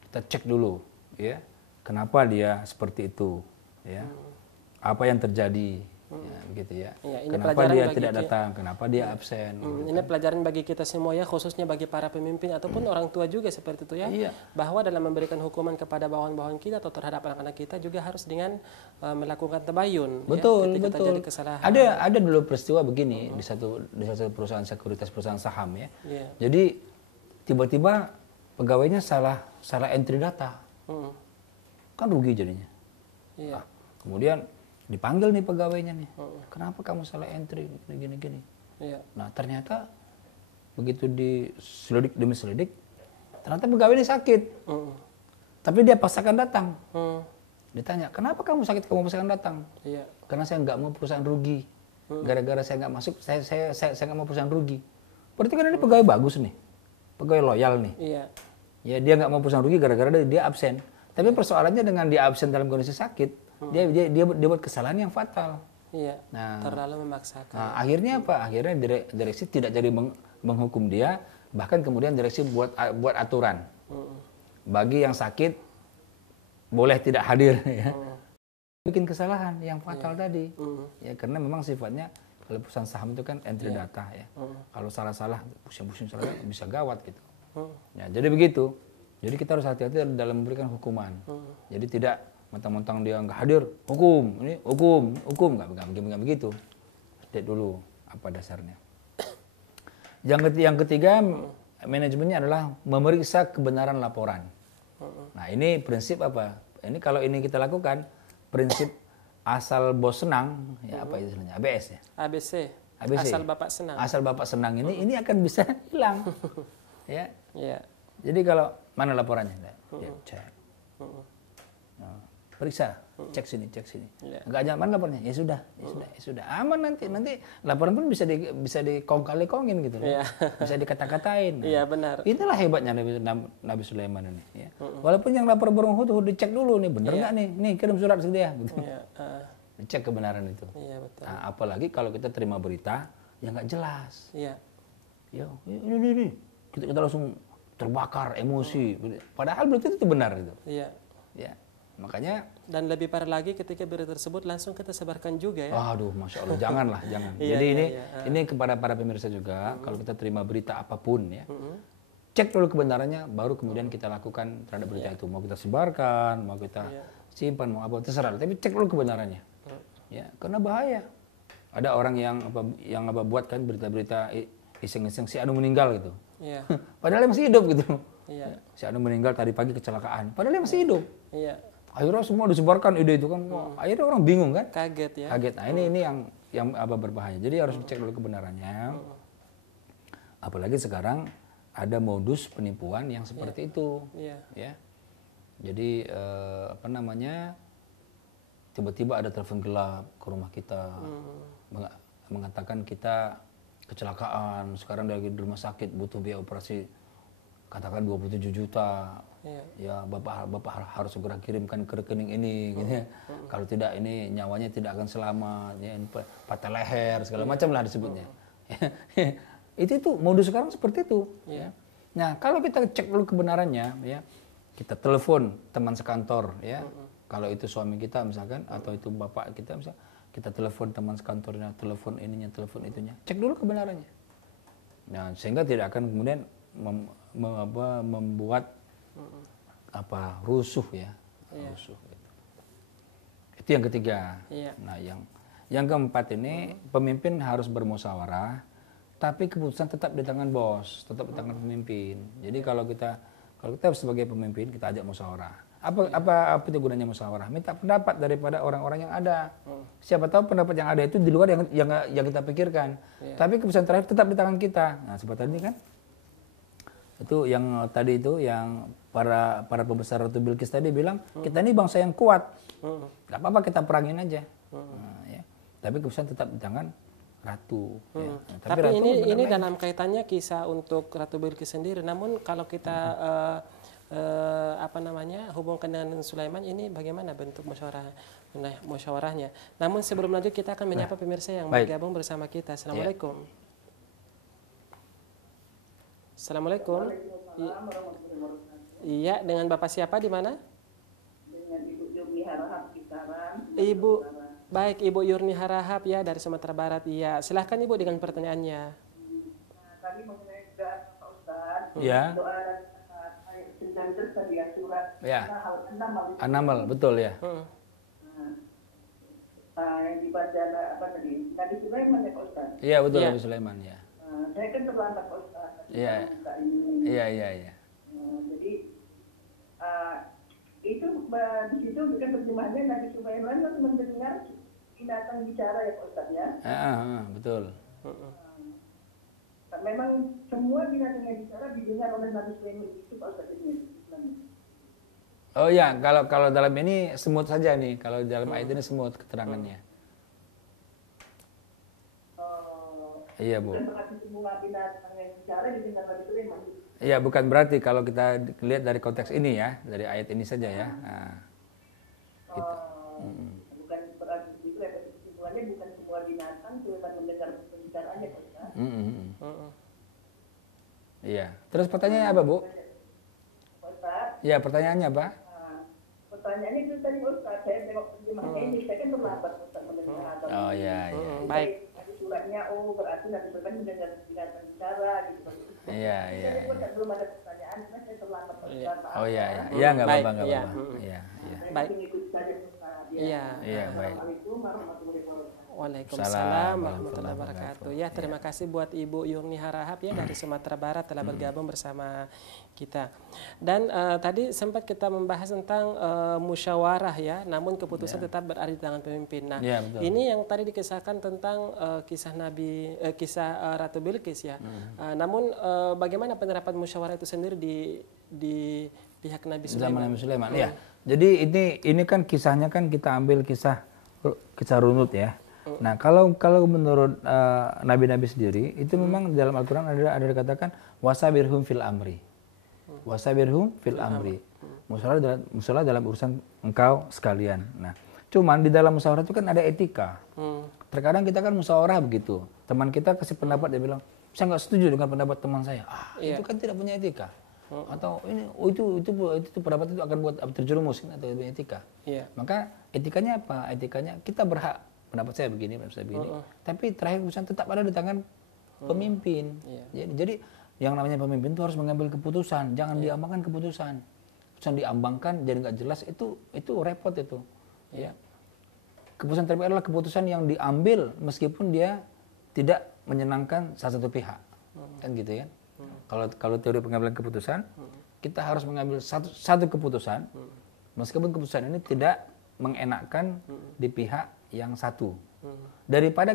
Kita cek dulu, ya. Kenapa dia seperti itu, ya? Apa yang terjadi, ya, begitu ya. Ini Kenapa dia tidak datang? Kenapa dia absen? Gitu Ini pelajaran bagi kita semua ya, khususnya bagi para pemimpin ataupun orang tua juga seperti itu ya. Iya. Bahwa dalam memberikan hukuman kepada bawahan-bawahan kita atau terhadap anak-anak kita juga harus dengan melakukan tabayun. Betul, ya, ketika betul. terjadi kesalahan. Ada dulu peristiwa begini di satu perusahaan sekuritas, perusahaan saham ya. Iya. Jadi tiba-tiba pegawainya salah entry data. Kan rugi jadinya. Iya. Kemudian dipanggil nih pegawainya nih. Kenapa kamu salah entry gini. Iya. Nah, ternyata begitu diselidik, ternyata pegawai ini sakit. Tapi dia paksakan datang. Ditanya, kenapa kamu sakit, kamu paksakan datang? Iya. Karena saya nggak mau perusahaan rugi. Gara-gara saya nggak masuk, saya nggak mau perusahaan rugi. Berarti kan ini pegawai bagus nih, pegawai loyal nih. Iya. Ya dia nggak mau perusahaan rugi gara-gara dia absen. Tapi persoalannya dengan dia absen dalam kondisi sakit, dia buat kesalahan yang fatal. Iya. Nah, terlalu memaksakan. Nah, akhirnya apa? Akhirnya direksi tidak jadi menghukum dia, bahkan kemudian direksi buat aturan. Bagi yang sakit boleh tidak hadir ya. Bikin kesalahan yang fatal tadi. Ya karena memang sifatnya kalau perusahaan saham itu kan entry data ya. Kalau salah-salah pusing-pusing salah bisa gawat gitu. Ya, jadi begitu. Jadi kita harus hati-hati dalam memberikan hukuman. Jadi tidak mentang-mentang dia nggak hadir, hukum, nggak begitu. Lihat dulu apa dasarnya. Yang ketiga, manajemennya adalah memeriksa kebenaran laporan. Nah ini prinsip apa? Ini kalau ini kita lakukan, prinsip asal bos senang, ya apa istilahnya? ABS ya? ABC. ABC. Asal Bapak senang. Asal Bapak senang ini akan bisa hilang. Ya. Iya. Jadi kalau mana laporannya? Ya, cek. Nah, periksa, cek sini. Iya. Enggak ada mana laporannya? Ya sudah. Aman nanti laporan pun bisa dikong-kali-kongin gitu. Iya. Bisa dikata-katain. Iya, benar. Itulah hebatnya Nabi Sulaiman ini. Ya. Walaupun yang lapor burung hut dicek dulu nih, bener nggak nih? Nih kirim surat ke dia. Gitu. Iya. Dicek kebenaran itu. Iya, betul. Nah, apalagi kalau kita terima berita yang nggak jelas. Iya. Ya, ini. Kita langsung terbakar emosi. Padahal berita itu benar itu. Iya. Ya, makanya. Dan lebih parah lagi ketika berita tersebut langsung kita sebarkan juga ya. Aduh, masya Allah, jangan. Iya, Jadi iya. ini kepada para pemirsa juga, kalau kita terima berita apapun ya, cek dulu kebenarannya, baru kemudian kita lakukan terhadap berita itu. Mau kita sebarkan, mau kita simpan, mau apa terserah. Tapi cek dulu kebenarannya. Ya, karena bahaya. Ada orang yang buat kan berita-berita iseng-iseng si Anu meninggal gitu. Iya. Padahal dia masih hidup gitu. Iya. Si Anu meninggal tadi pagi kecelakaan. Padahal dia masih hidup. Iya. Akhirnya semua disebarkan ide itu kan. Akhirnya orang bingung kan? Kaget ya. Kaget. Nah, ini yang berbahaya. Jadi harus dicek dulu kebenarannya. Apalagi sekarang ada modus penipuan yang seperti itu. Iya. Ya. Jadi tiba-tiba ada telepon gelap ke rumah kita. Mengatakan kita kecelakaan, sekarang lagi di rumah sakit, butuh biaya operasi katakan 27 juta. Iya. Ya, Bapak harus segera kirimkan ke rekening ini gitu ya. Kalau tidak ini nyawanya tidak akan selamat, ya, patah leher segala macam lah disebutnya. Itu modus sekarang seperti itu, ya. Nah, kalau kita cek dulu kebenarannya ya, kita telepon teman sekantor ya. Kalau itu suami kita misalkan atau itu bapak kita misalkan, kita telepon teman sekantornya, telepon ininya, telepon itunya. Cek dulu kebenarannya. Nah, sehingga tidak akan kemudian membuat rusuh ya. Rusuh gitu. Itu yang ketiga. Iya. Nah, yang keempat ini pemimpin harus bermusyawarah, tapi keputusan tetap di tangan bos, tetap di tangan pemimpin. Jadi kalau kita sebagai pemimpin kita ajak musyawarah. Apa itu gunanya musyawarah? Minta pendapat daripada orang-orang yang ada. Siapa tahu pendapat yang ada itu di luar yang kita pikirkan. Tapi keputusan terakhir tetap di tangan kita. Nah, seperti tadi kan. Itu yang tadi itu yang para pembesar Ratu Bilqis tadi bilang, kita ini bangsa yang kuat. Gak apa-apa kita perangin aja. Nah, ya. Tapi keputusan tetap di tangan Ratu. Ya. Nah, tapi Ratu ini dalam kaitannya kisah untuk Ratu Bilqis sendiri. Namun kalau kita hubungkan dengan Sulaiman, ini bagaimana bentuk musyawarahnya. Namun sebelum lanjut kita akan menyapa pemirsa yang bergabung bersama kita. Assalamualaikum. Assalamualaikum. Iya, dengan Bapak siapa di mana? Dengan Ibu Yurni Harahap Kisaran. Ibu, baik Ibu Yurni Harahap ya dari Sumatera Barat. Iya, silahkan Ibu dengan pertanyaannya. Nah, tadi mengenai doa Pak Ustaz. Ya. Doa ayat 19 tadi ya, surat Ya. An-Naml. Betul ya. Yang dibaca apa tadi? Nabi Sulaiman ya Pak Ustaz. Iya betul Ya. Nabi Sulaiman ya. Saya kan terlambat Pak Ustaz. Iya. Iya. Jadi itu di situ bukan terjemahannya Nabi Sulaiman mendengar binatang bicara ya Pak Ustaz ya. Betul. Memang semua binatang yang bicara didengar oleh Nabi Sulaiman itu Pak Ustaz ini. Oh ya, kalau dalam ini semut saja nih. Kalau dalam ayat ini semut keterangannya. Iya Bu. Bukan berarti semua binatang yang bicara didengar Nabi Sulaiman. Iya, bukan berarti kalau kita lihat dari konteks ini ya, dari ayat ini saja ya. Nah, gitu. Bukan berarti itu ya, kesimpulannya bukan semua binatang Sulaiman mendengar pembicaraannya Pak Ustaz. Iya. Terus pertanyaannya apa Bu? Pak Ustaz. Iya, pertanyaannya apa? Pertanyaannya itu tadi Pak Ustaz, saya tengok terjemahannya ini, saya kan terlambat Ustaz mendengar. Oh iya. Baik. Suratnya, berarti Nabi Sulaiman mendengar binatang bicara gitu. Iya. Belum ada pertanyaan, karena saya terlambat Pak Ustaz. Oh iya. Iya, nggak apa-apa, nggak Iya. apa-apa. Iya. Baik. Ikuti saja Ustaz. Iya. Iya, baik. Assalamualaikum warahmatullahi wabarakatuh. Waalaikumsalam warahmatullahi wabarakatuh. Ya, terima kasih buat Ibu Yurni Harahap ya dari Sumatera Barat telah bergabung bersama kita. Dan tadi sempat kita membahas tentang musyawarah ya, namun keputusan tetap berada di tangan pemimpin. Nah, ini yang tadi dikisahkan tentang kisah Ratu Bilqis ya. Namun bagaimana penerapan musyawarah itu sendiri di pihak Nabi Sulaiman? Zaman Nabi Sulaiman. Ya. Jadi ini kan kisahnya kan kita ambil kisah runut ya. Nah, kalau menurut nabi-nabi sendiri itu memang dalam Al-Qur'an ada dikatakan wasabirhum fil amri. Wasabirhum fil amri. Musyawarah dalam urusan engkau sekalian. Nah, cuman di dalam musyawarah itu kan ada etika. Terkadang kita kan musyawarah begitu. Teman kita kasih pendapat, dia bilang, "Saya nggak setuju dengan pendapat teman saya." Itu kan tidak punya etika. Atau itu pendapat itu akan buat terjerumus atau etika. Maka etikanya apa? Etikanya kita berhak pendapat saya begini, tapi terakhir keputusan tetap ada di tangan pemimpin. Jadi yang namanya pemimpin itu harus mengambil keputusan, jangan diambangkan keputusan. Keputusan diambangkan jadi nggak jelas itu repot itu. Ya. Keputusan terbaik adalah keputusan yang diambil meskipun dia tidak menyenangkan salah satu pihak, kan gitu ya. Kalau teori pengambilan keputusan, kita harus mengambil satu keputusan, meskipun keputusan ini tidak mengenakkan di pihak yang satu. Daripada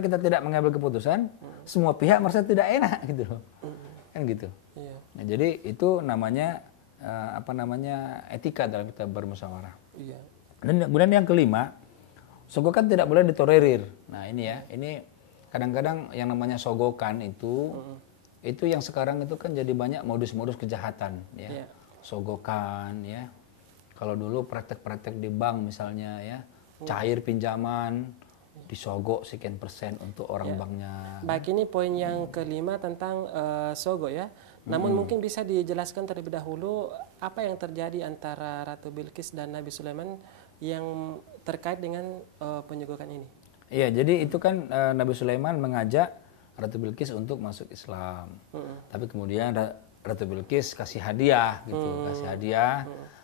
kita tidak mengambil keputusan, semua pihak merasa tidak enak gitu loh. Kan gitu. Nah, jadi itu namanya etika dalam kita bermusyawarah. Dan kemudian yang kelima, sogokan tidak boleh ditolerir. Nah, ini kadang-kadang yang namanya sogokan itu yang sekarang itu kan jadi banyak modus-modus kejahatan ya. Sogokan ya. Kalau dulu praktek-praktek di bank misalnya ya, cair pinjaman, disogok sekian persen untuk orang banknya. Baik, ini poin yang kelima tentang sogok ya. Namun mungkin bisa dijelaskan terlebih dahulu apa yang terjadi antara Ratu Bilqis dan Nabi Sulaiman yang terkait dengan penyogokan ini. Iya, jadi itu kan Nabi Sulaiman mengajak Ratu Bilqis untuk masuk Islam. Tapi kemudian Ratu Bilqis kasih hadiah gitu,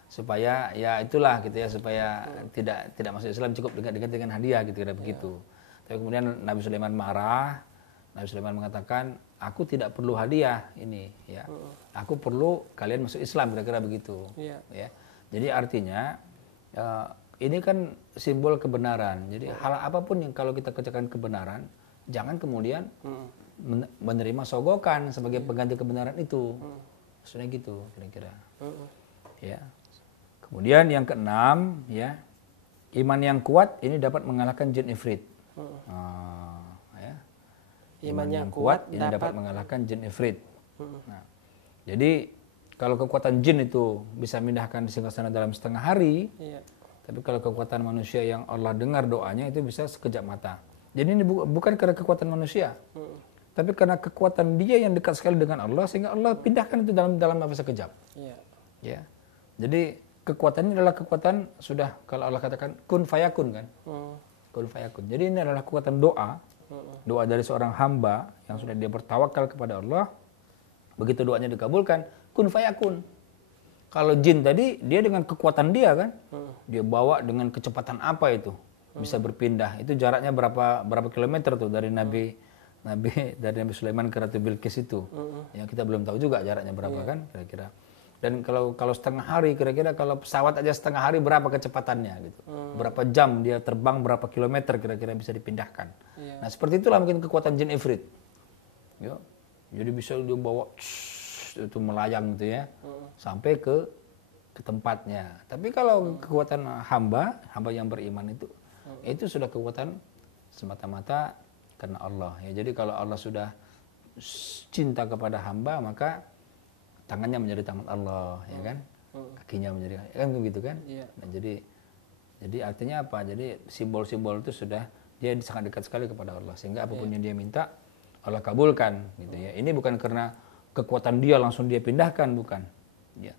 supaya ya itulah gitu ya, supaya tidak masuk Islam, cukup dekat dengan hadiah gitu, kira begitu. Tapi kemudian Nabi Sulaiman marah, Nabi Sulaiman mengatakan, aku tidak perlu hadiah ini, ya. Aku perlu kalian masuk Islam, kira-kira begitu. Iya. Ya. Jadi artinya ini kan simbol kebenaran. Jadi hal apapun yang kalau kita kerjakan kebenaran, jangan kemudian menerima sogokan sebagai pengganti kebenaran itu. Maksudnya gitu, kira-kira. Ya. Kemudian yang keenam, ya, iman yang kuat ini dapat mengalahkan jin ifrit. Ya. Iman yang kuat ini dapat mengalahkan jin ifrit. Nah, jadi kalau kekuatan jin itu bisa mindahkan singgasana dalam setengah hari, tapi kalau kekuatan manusia yang Allah dengar doanya itu bisa sekejap mata. Jadi ini bukan karena kekuatan manusia, tapi karena kekuatan dia yang dekat sekali dengan Allah sehingga Allah pindahkan itu dalam apa sekejap. Ya. Jadi kekuatan ini adalah kekuatan sudah kalau Allah katakan kun fayakun kan. Kun fayakun. Jadi ini adalah kekuatan doa. Doa dari seorang hamba yang sudah dia bertawakal kepada Allah. Begitu doanya dikabulkan, kun fayakun. Kalau jin tadi dia dengan kekuatan dia kan. Dia bawa dengan kecepatan apa itu? Bisa berpindah. Itu jaraknya berapa kilometer tuh dari Nabi Sulaiman ke Ratu Bilqis itu. Yang kita belum tahu juga jaraknya berapa kan kira-kira. Dan kalau setengah hari kira-kira kalau pesawat aja setengah hari berapa kecepatannya gitu. Berapa jam dia terbang, berapa kilometer kira-kira bisa dipindahkan. Nah, seperti itulah mungkin kekuatan jin ifrit. Ya. Jadi bisa dia bawa itu melayang gitu ya. Sampai ke tempatnya. Tapi kalau kekuatan hamba yang beriman itu sudah kekuatan semata-mata karena Allah. Ya, jadi kalau Allah sudah cinta kepada hamba maka tangannya menjadi tangan Allah, ya kan? Kakinya menjadi kan begitu kan? Nah, jadi artinya apa? Jadi simbol-simbol itu sudah dia sangat dekat sekali kepada Allah sehingga apapun yang dia minta Allah kabulkan gitu ya. Ini bukan karena kekuatan dia langsung dia pindahkan, bukan. Ya.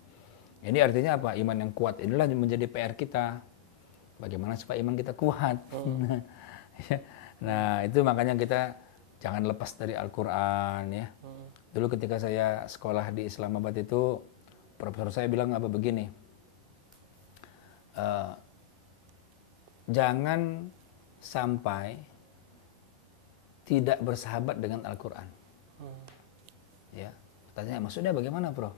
Ini artinya apa? Iman yang kuat inilah menjadi PR kita. Bagaimana supaya iman kita kuat? Nah, itu makanya kita jangan lepas dari Al-Qur'an ya. Dulu ketika saya sekolah di Islamabad itu, profesor saya bilang apa begini, jangan sampai tidak bersahabat dengan Al-Quran. Ya, tanya maksudnya bagaimana, Prof?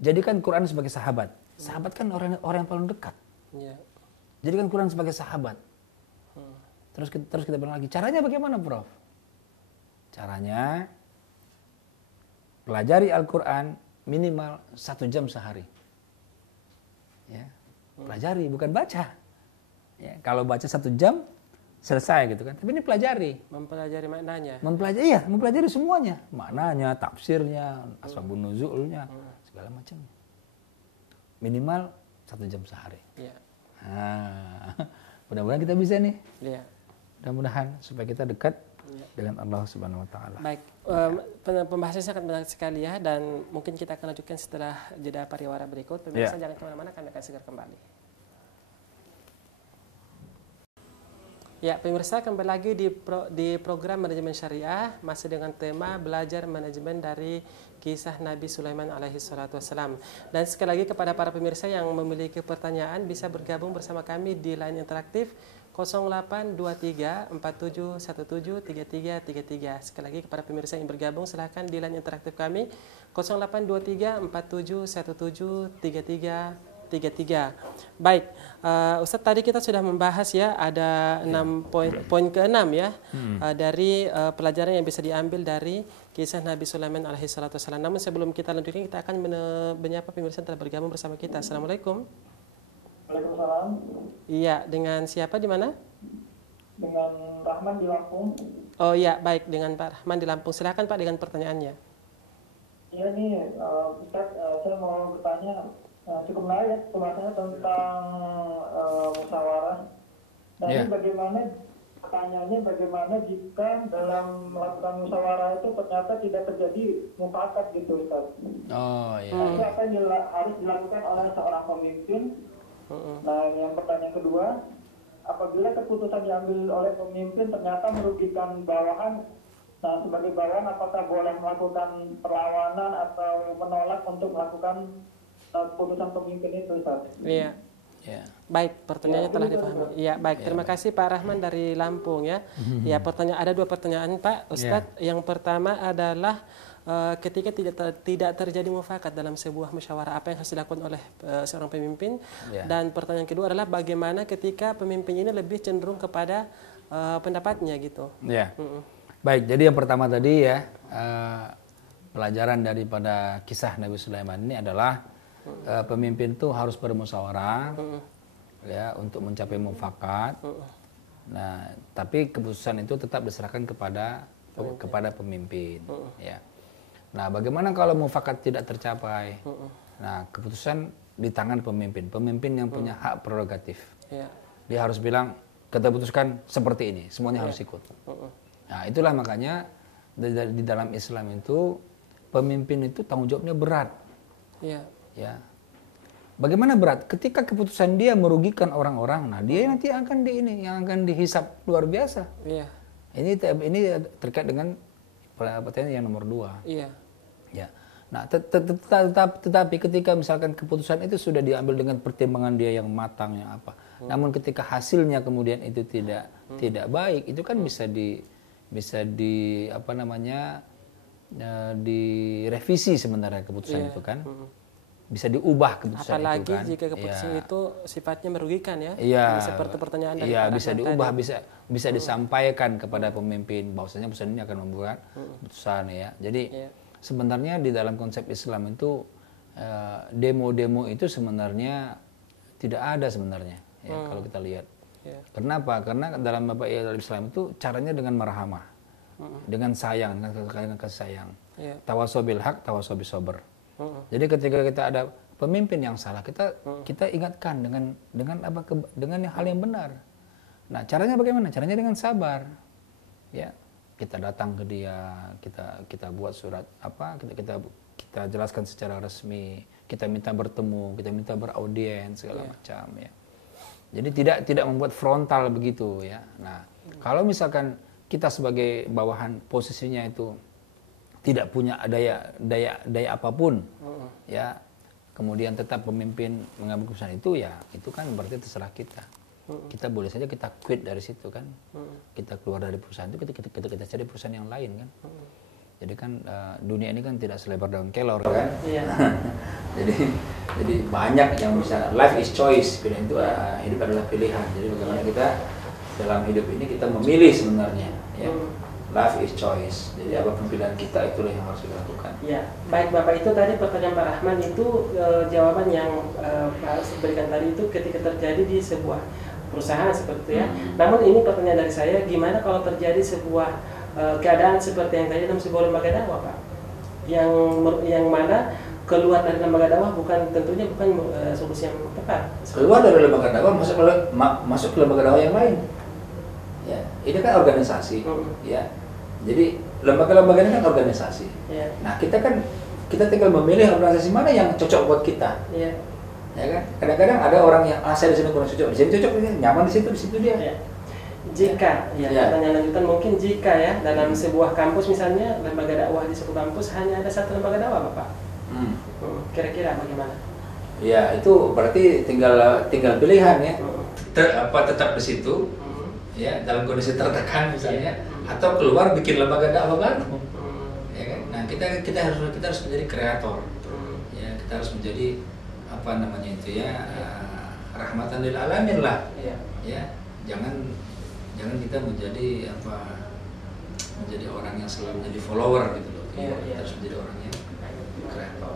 Jadikan Quran sebagai sahabat. Sahabat kan orang yang paling dekat. Jadikan Quran sebagai sahabat. Terus kita bilang lagi, caranya bagaimana, Prof? Caranya pelajari Al-Quran minimal 1 jam sehari. Ya, pelajari, bukan baca. Ya, kalau baca 1 jam selesai gitu kan. Tapi ini pelajari. Mempelajari maknanya. Mempelajari semuanya, maknanya, tafsirnya, asbabun nuzulnya, segala macamnya. Minimal 1 jam sehari. Nah, mudah-mudahan kita bisa nih. Mudah-mudahan supaya kita dekat dengan Allah Subhanahu wa taala. Baik, pembahasannya sangat menarik sekali ya, dan mungkin kita akan lanjutkan setelah jeda pariwara berikut. Pemirsa jangan kemana-mana, kami akan segera kembali. Ya, pemirsa, kembali lagi di program Manajemen Syariah, masih dengan tema belajar manajemen dari kisah Nabi Sulaiman alaihi salatu wassalam. Dan sekali lagi kepada para pemirsa yang memiliki pertanyaan bisa bergabung bersama kami di line interaktif 0823 4717 3333. Sekali lagi kepada pemirsa yang bergabung silahkan di line interaktif kami 0823 4717 3333. Baik, Ustadz, tadi kita sudah membahas ya ada 6 poin ke-6 ya dari pelajaran yang bisa diambil dari kisah Nabi Sulaiman alaihi salatu wassalam. Namun sebelum kita lanjutkan, kita akan menyapa pemirsa yang telah bergabung bersama kita. Assalamualaikum. Waalaikumsalam. Iya, dengan siapa di mana? Dengan Rahman di Lampung. Oh iya, baik, dengan Pak Rahman di Lampung. Silakan Pak dengan pertanyaannya. Iya nih, Ustaz, saya mau bertanya, cukup menarik ya pembahasannya tentang musyawarah. Dan ini pertanyaannya bagaimana jika dalam melakukan musyawarah itu ternyata tidak terjadi mufakat gitu, Ustaz. Oh iya. Nah, ini apa yang harus dilakukan oleh seorang pemimpin? Nah, yang pertanyaan kedua, apabila keputusan diambil oleh pemimpin ternyata merugikan bawahan, nah sebagai bawahan apakah boleh melakukan perlawanan atau menolak untuk melakukan keputusan pemimpin itu, Ustaz? Iya. Ya. Baik, pertanyaannya telah dipahami. Ya, baik. Terima kasih Pak Rahman dari Lampung ya. Ya, ada 2 pertanyaan Pak Ustadz. Yang pertama adalah ketika tidak terjadi mufakat dalam sebuah musyawarah, apa yang harus dilakukan oleh seorang pemimpin? Dan pertanyaan kedua adalah bagaimana ketika pemimpin ini lebih cenderung kepada pendapatnya gitu. Ya. Baik, jadi yang pertama tadi ya, pelajaran daripada kisah Nabi Sulaiman ini adalah pemimpin itu harus bermusyawarah ya untuk mencapai mufakat. Nah, tapi keputusan itu tetap diserahkan kepada pemimpin ya. Nah, bagaimana kalau mufakat tidak tercapai? Nah, keputusan di tangan pemimpin. Pemimpin yang punya hak prerogatif. Dia harus bilang, kita putuskan seperti ini, semuanya harus ikut. Nah, itulah makanya di dalam Islam itu pemimpin itu tanggung jawabnya berat. Ya. Bagaimana berat? Ketika keputusan dia merugikan orang-orang, nah dia nanti akan yang akan dihisap luar biasa. Ini terkait dengan pertanyaan yang nomor 2. Ya. Nah, tetapi ketika misalkan keputusan itu sudah diambil dengan pertimbangan dia yang matang, yang apa. Namun ketika hasilnya kemudian itu tidak baik, itu kan bisa direvisi sebenarnya keputusan itu kan. Bisa diubah keputusan apalagi itu kan. Jika keputusan itu sifatnya merugikan ya. Seperti pertanyaan dari Pak bisa diubah, tadi. bisa disampaikan kepada pemimpin bahwasanya putusan ini akan membuat keputusan ya. Jadi sebenarnya di dalam konsep Islam itu demo-demo itu sebenarnya tidak ada sebenarnya ya kalau kita lihat. Kenapa? Karena dalam Islam itu caranya dengan marhamah, dengan sayang, dengan kasih sayang. Tawasobil haq, tawasobil sober. Jadi ketika kita ada pemimpin yang salah, kita ingatkan dengan hal yang benar. Nah, caranya bagaimana? Caranya dengan sabar. Ya, kita datang ke dia, kita buat surat kita jelaskan secara resmi, kita minta bertemu, kita minta beraudiens segala macam ya. Jadi tidak membuat frontal begitu ya. Nah, kalau misalkan kita sebagai bawahan posisinya itu tidak punya daya apapun ya, kemudian tetap pemimpin mengambil keputusan itu ya, itu kan berarti terserah kita. Kita boleh saja kita quit dari situ kan, kita keluar dari perusahaan itu, kita cari perusahaan yang lain kan. Jadi kan dunia ini kan tidak selebar daun kelor kan. Jadi banyak yang bisa, life is choice, pilihan itu hidup adalah pilihan. Jadi bagaimana kita dalam hidup ini kita memilih sebenarnya ya. Life is choice. Jadi apapun pilihan kita, itulah yang harus kita lakukan. Ya, baik Bapak, itu tadi pertanyaan Pak Rahman itu jawaban yang Pak berikan tadi itu ketika terjadi di sebuah perusahaan seperti itu ya. Namun ini pertanyaan dari saya, gimana kalau terjadi sebuah keadaan seperti yang tadi dalam sebuah lembaga dakwah Pak, yang mana keluar dari lembaga dakwah tentunya bukan solusi yang tepat. Keluar dari lembaga dakwah masuk ke lembaga dakwah yang lain. Ya, ini kan organisasi. Ya. Jadi lembaga-lembaga ini kan organisasi. Nah, kita tinggal memilih organisasi mana yang cocok buat kita. Ya kan? Kadang-kadang ada orang yang saya di sini kurang cocok, di sini cocok, nyaman di situ dia. Jika pertanyaan lanjutan, mungkin jika ya dalam sebuah kampus misalnya lembaga dakwah di sebuah kampus hanya ada satu lembaga dakwah Bapak. Kira-kira bagaimana? Ya, itu berarti tinggal pilihan ya. Tetap di situ. Ya, dalam kondisi tertekan misalnya, atau keluar bikin lembaga dakwah baru. Ya kan? Nah, kita harus menjadi kreator. Ya, kita harus menjadi rahmatan lil alamin lah. Ya, jangan kita menjadi orang yang selalu menjadi follower gitu loh. Kita harus menjadi orang yang kreator.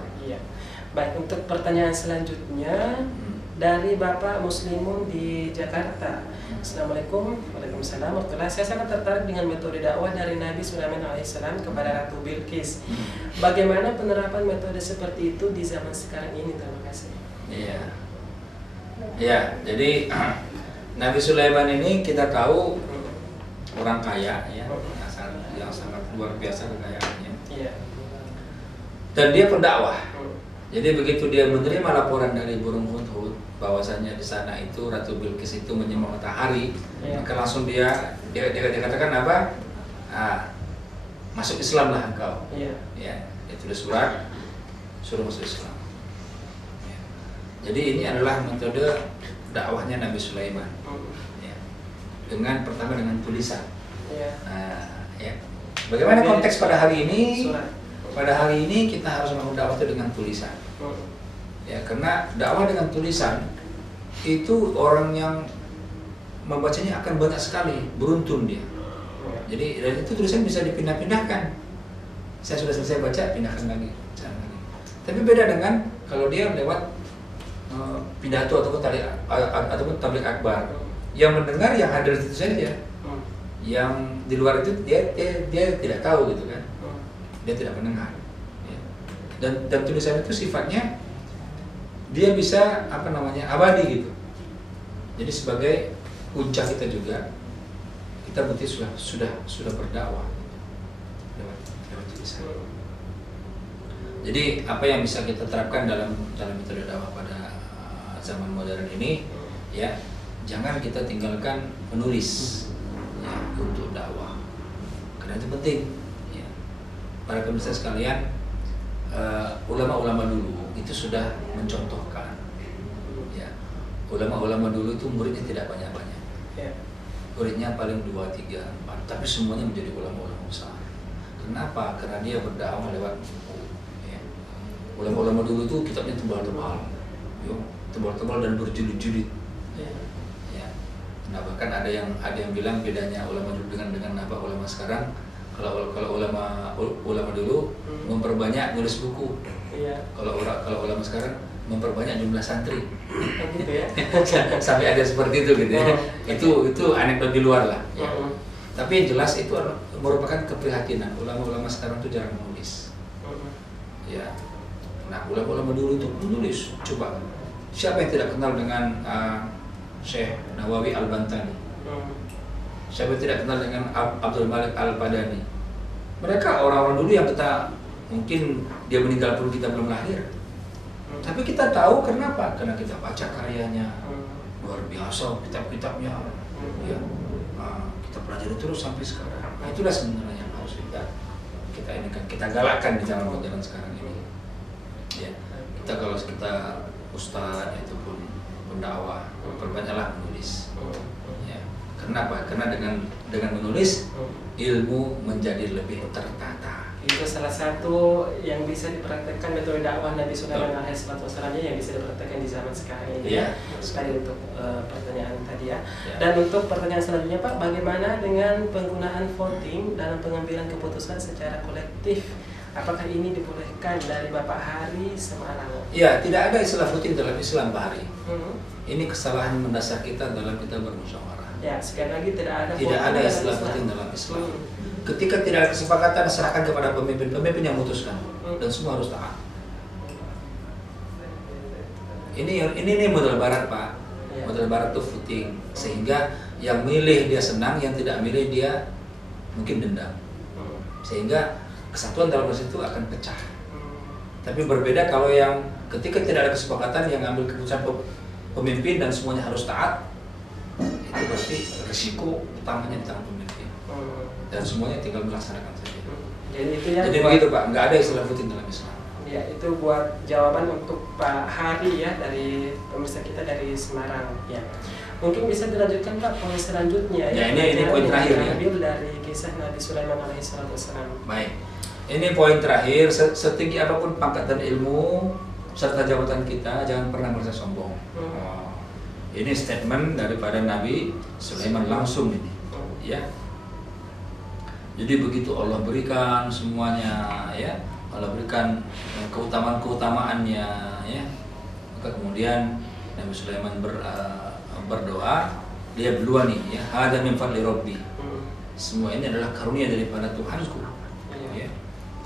Baik, untuk pertanyaan selanjutnya dari Bapak Muslimun di Jakarta. Assalamualaikum. Waalaikumsalam warahmatullahi. Saya sangat tertarik dengan metode dakwah dari Nabi Sulaiman alaihissalam kepada Ratu Bilqis. Bagaimana penerapan metode seperti itu di zaman sekarang ini? Terima kasih. Iya, jadi Nabi Sulaiman ini kita tahu orang kaya ya, yang sangat luar biasa kekayaannya. Dan dia pendakwah. Jadi begitu dia menerima laporan dari burung hudhud bahwasanya di sana itu Ratu Bilqis itu menyembah matahari, maka langsung dia katakan apa? Masuk Islam lah engkau. Ya, dia tulis suruh masuk Islam. Ya. Jadi ini adalah metode dakwahnya Nabi Sulaiman. Ya. Pertama dengan tulisan. Nah, ya. Bagaimana konteks pada hari ini? Pada hari ini kita harus melakukan dakwah itu dengan tulisan. Ya, karena dakwah dengan tulisan itu orang yang membacanya akan banyak sekali, beruntun dia. Jadi dari itu tulisan bisa dipindah-pindahkan. Saya sudah selesai baca, pindahkan lagi. Tapi beda dengan kalau dia lewat pidato ataupun tabligh akbar. Yang mendengar yang hadir itu saja. Yang di luar itu dia tidak tahu gitu kan. Dia tidak mendengar. Ya. Dan tulisan itu sifatnya dia bisa abadi gitu. Jadi sebagai puncak kita juga, kita berarti sudah berdakwah lewat tulisan. Jadi apa yang bisa kita terapkan dalam metode dakwah pada zaman modern ini, ya jangan kita tinggalkan menulis ya, untuk dakwah, karena itu penting. Ya. Para pemirsa sekalian, ulama-ulama dulu itu sudah mencontohkan. Ya. Ulama-ulama dulu itu muridnya tidak banyak-banyak. Ya. Muridnya paling 2, 3, 4, tapi semuanya menjadi ulama-ulama besar. Kenapa? Karena dia berdakwah lewat buku. Ya. Ulama-ulama dulu itu kitabnya tebal-tebal, tebal-tebal dan berjilid-jilid. Ya. Nah, bahkan ada yang bilang bedanya ulama dulu dengan ulama sekarang. Kalau ulama dulu memperbanyak nulis buku. Kalau ulama sekarang memperbanyak jumlah santri. Gitu ya. Sampai ada seperti itu gitu ya. Itu anekdot di luar lah. Ya. Tapi yang jelas itu merupakan keprihatinan. Ulama-ulama sekarang itu jarang menulis. Ya. Nah, ulama-ulama dulu itu menulis. Coba siapa yang tidak kenal dengan Syekh Nawawi Al-Bantani? Siapa yang tidak kenal dengan Abdul Malik Al-Padani? Mereka orang-orang dulu yang kita mungkin dia meninggal pun kita belum lahir. Tapi kita tahu kenapa? Karena kita baca karyanya, luar biasa kitab-kitabnya. Ya. Kita pelajari terus sampai sekarang. Nah, itulah sebenarnya yang harus kita galakkan di zaman modern sekarang ini. Ya. Kalau kita ustaz itu pun pendakwah, perbanyaklah menulis. Ya. Kenapa? Karena dengan menulis ilmu menjadi lebih tertata. Itu salah satu yang bisa dipraktekkan metode dakwah Nabi Sulaiman alaihissalam yang bisa dipraktekkan di zaman sekarang ini. Ya. Sekali untuk pertanyaan tadi ya. Dan untuk pertanyaan selanjutnya Pak, bagaimana dengan penggunaan voting dalam pengambilan keputusan secara kolektif? Apakah ini dibolehkan dari Bapak Hari Semarang? Ya, tidak ada istilah voting dalam Islam, Pak Hari. Ini kesalahan mendasar kita dalam kita bermusyawarah. Ya, sekali lagi tidak ada istilah voting dalam Islam. Ketika tidak ada kesepakatan, serahkan kepada pemimpin yang memutuskan, dan semua harus taat. Ini model Barat, Pak. Model Barat itu voting, sehingga yang milih dia senang, yang tidak milih dia mungkin dendam, sehingga kesatuan dalam proses itu akan pecah. Tapi berbeda kalau yang ketika tidak ada kesepakatan, yang ambil keputusan pemimpin dan semuanya harus taat, itu berarti risiko utamanya di tangan pemimpin dan semuanya tinggal melaksanakan saja. Jadi begitu Pak, nggak ada istilah voting dalam Islam. Ya, itu buat jawaban untuk Pak Hari ya, dari pemirsa kita dari Semarang ya. Mungkin bisa dilanjutkan Pak poin selanjutnya ya. Ini poin terakhir ya. Ambil dari kisah Nabi Sulaiman alaihissalam. Baik. Ini poin terakhir, setinggi apapun pangkat dan ilmu serta jabatan kita, jangan pernah merasa sombong. Ini statement daripada Nabi Sulaiman langsung ini, ya. Jadi begitu Allah berikan semuanya, ya, Allah berikan keutamaan-keutamaannya, ya. Maka kemudian Nabi Sulaiman berdoa, dia duluan nih, ya, hada min fadli rabbi. Semua ini adalah karunia daripada Tuhanku. Ya.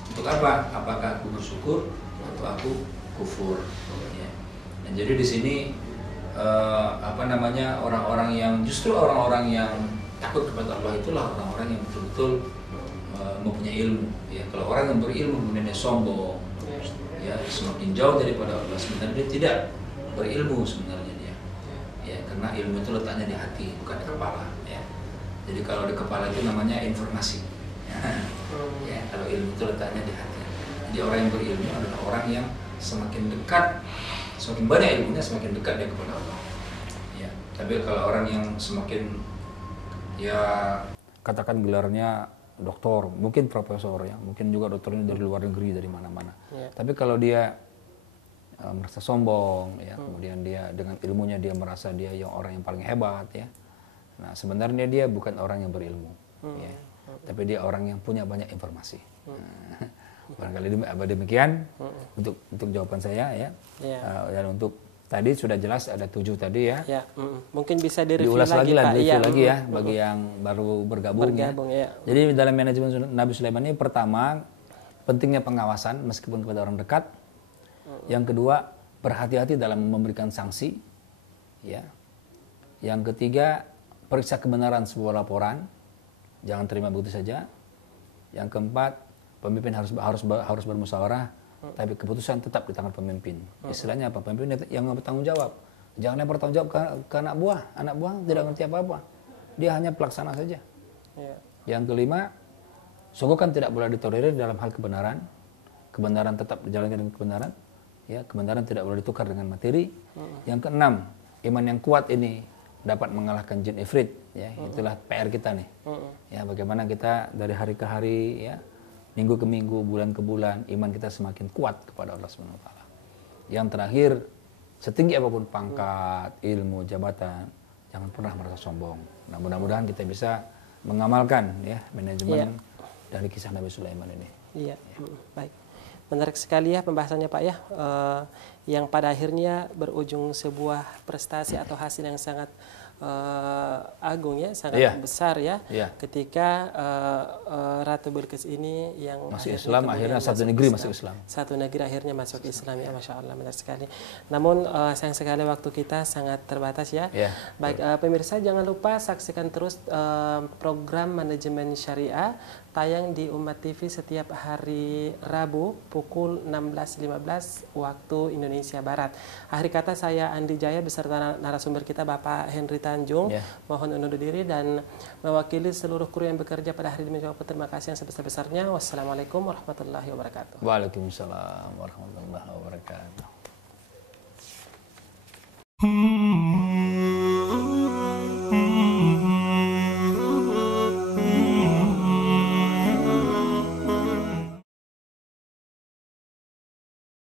Untuk apa? Apakah aku bersyukur atau aku kufur? Ya. Dan jadi di sini orang-orang yang takut kepada Allah itulah orang-orang yang betul-betul mempunyai ilmu. Ya, kalau orang yang berilmu kemudian dia sombong, ya semakin jauh daripada Allah. Sebenarnya dia tidak berilmu sebenarnya dia. Ya, karena ilmu itu letaknya di hati, bukan di kepala. Ya. Jadi kalau di kepala itu namanya informasi. Ya, kalau ilmu itu letaknya di hati. Jadi orang yang berilmu adalah orang yang semakin dekat, semakin banyak ilmunya, semakin dekat dia kepada Allah. Tapi kalau orang yang semakin ya katakan gelarnya doktor, mungkin profesor ya, mungkin juga dokternya dari luar negeri, dari mana-mana. Tapi kalau dia merasa sombong ya, kemudian dia dengan ilmunya dia merasa dia yang orang yang paling hebat ya. Nah, sebenarnya dia bukan orang yang berilmu ya. Tapi dia orang yang punya banyak informasi. Barangkali demikian untuk jawaban saya ya. Dan untuk tadi sudah jelas ada 7 tadi ya. Mungkin bisa direview diulas lagi lah, Pak. Lagi ya bagi yang baru bergabung ya. Jadi dalam manajemen Nabi Sulaiman ini, pertama pentingnya pengawasan meskipun kepada orang dekat. Yang kedua, berhati-hati dalam memberikan sanksi ya. Yang ketiga, periksa kebenaran sebuah laporan, jangan terima begitu saja. Yang keempat, pemimpin harus bermusyawarah, tapi keputusan tetap di tangan pemimpin. Istilahnya apa? Pemimpin yang bertanggung jawab. Jangan bertanggung jawab ke anak buah. Anak buah tidak ngerti apa-apa. Dia hanya pelaksana saja. Yang kelima, sungguhkan tidak boleh ditolerir dalam hal kebenaran. Kebenaran tetap dijalankan dengan kebenaran. Ya, kebenaran tidak boleh ditukar dengan materi. Yang keenam, iman yang kuat ini dapat mengalahkan jin ifrit. Ya, itulah PR kita nih. Ya, bagaimana kita dari hari ke hari ya, minggu ke minggu, bulan ke bulan, iman kita semakin kuat kepada Allah Subhanahu wa taala. Yang terakhir, setinggi apapun pangkat, ilmu, jabatan, jangan pernah merasa sombong. Nah, mudah-mudahan kita bisa mengamalkan ya manajemen dari kisah Nabi Sulaiman ini. Iya, baik. Menarik sekali ya pembahasannya Pak ya, yang pada akhirnya berujung sebuah prestasi atau hasil yang sangat agung ya, sangat besar ya, ketika Ratu Bilqis ini yang masuk Islam, akhirnya satu negeri masuk Islam. Satu negeri akhirnya masuk Islam ya, Masya Allah, benar sekali. Namun sayang sekali waktu kita sangat terbatas ya. Baik, pemirsa jangan lupa saksikan terus program manajemen syariah tayang di Umat TV setiap hari Rabu pukul 16.15 waktu Indonesia Barat. Akhir kata saya Andi Jaya beserta narasumber kita Bapak Henry Tanjung. Mohon undur diri dan mewakili seluruh kru yang bekerja pada hari ini mengucapkan terima kasih yang sebesar-besarnya. Wassalamualaikum warahmatullahi wabarakatuh. Waalaikumsalam warahmatullahi wabarakatuh.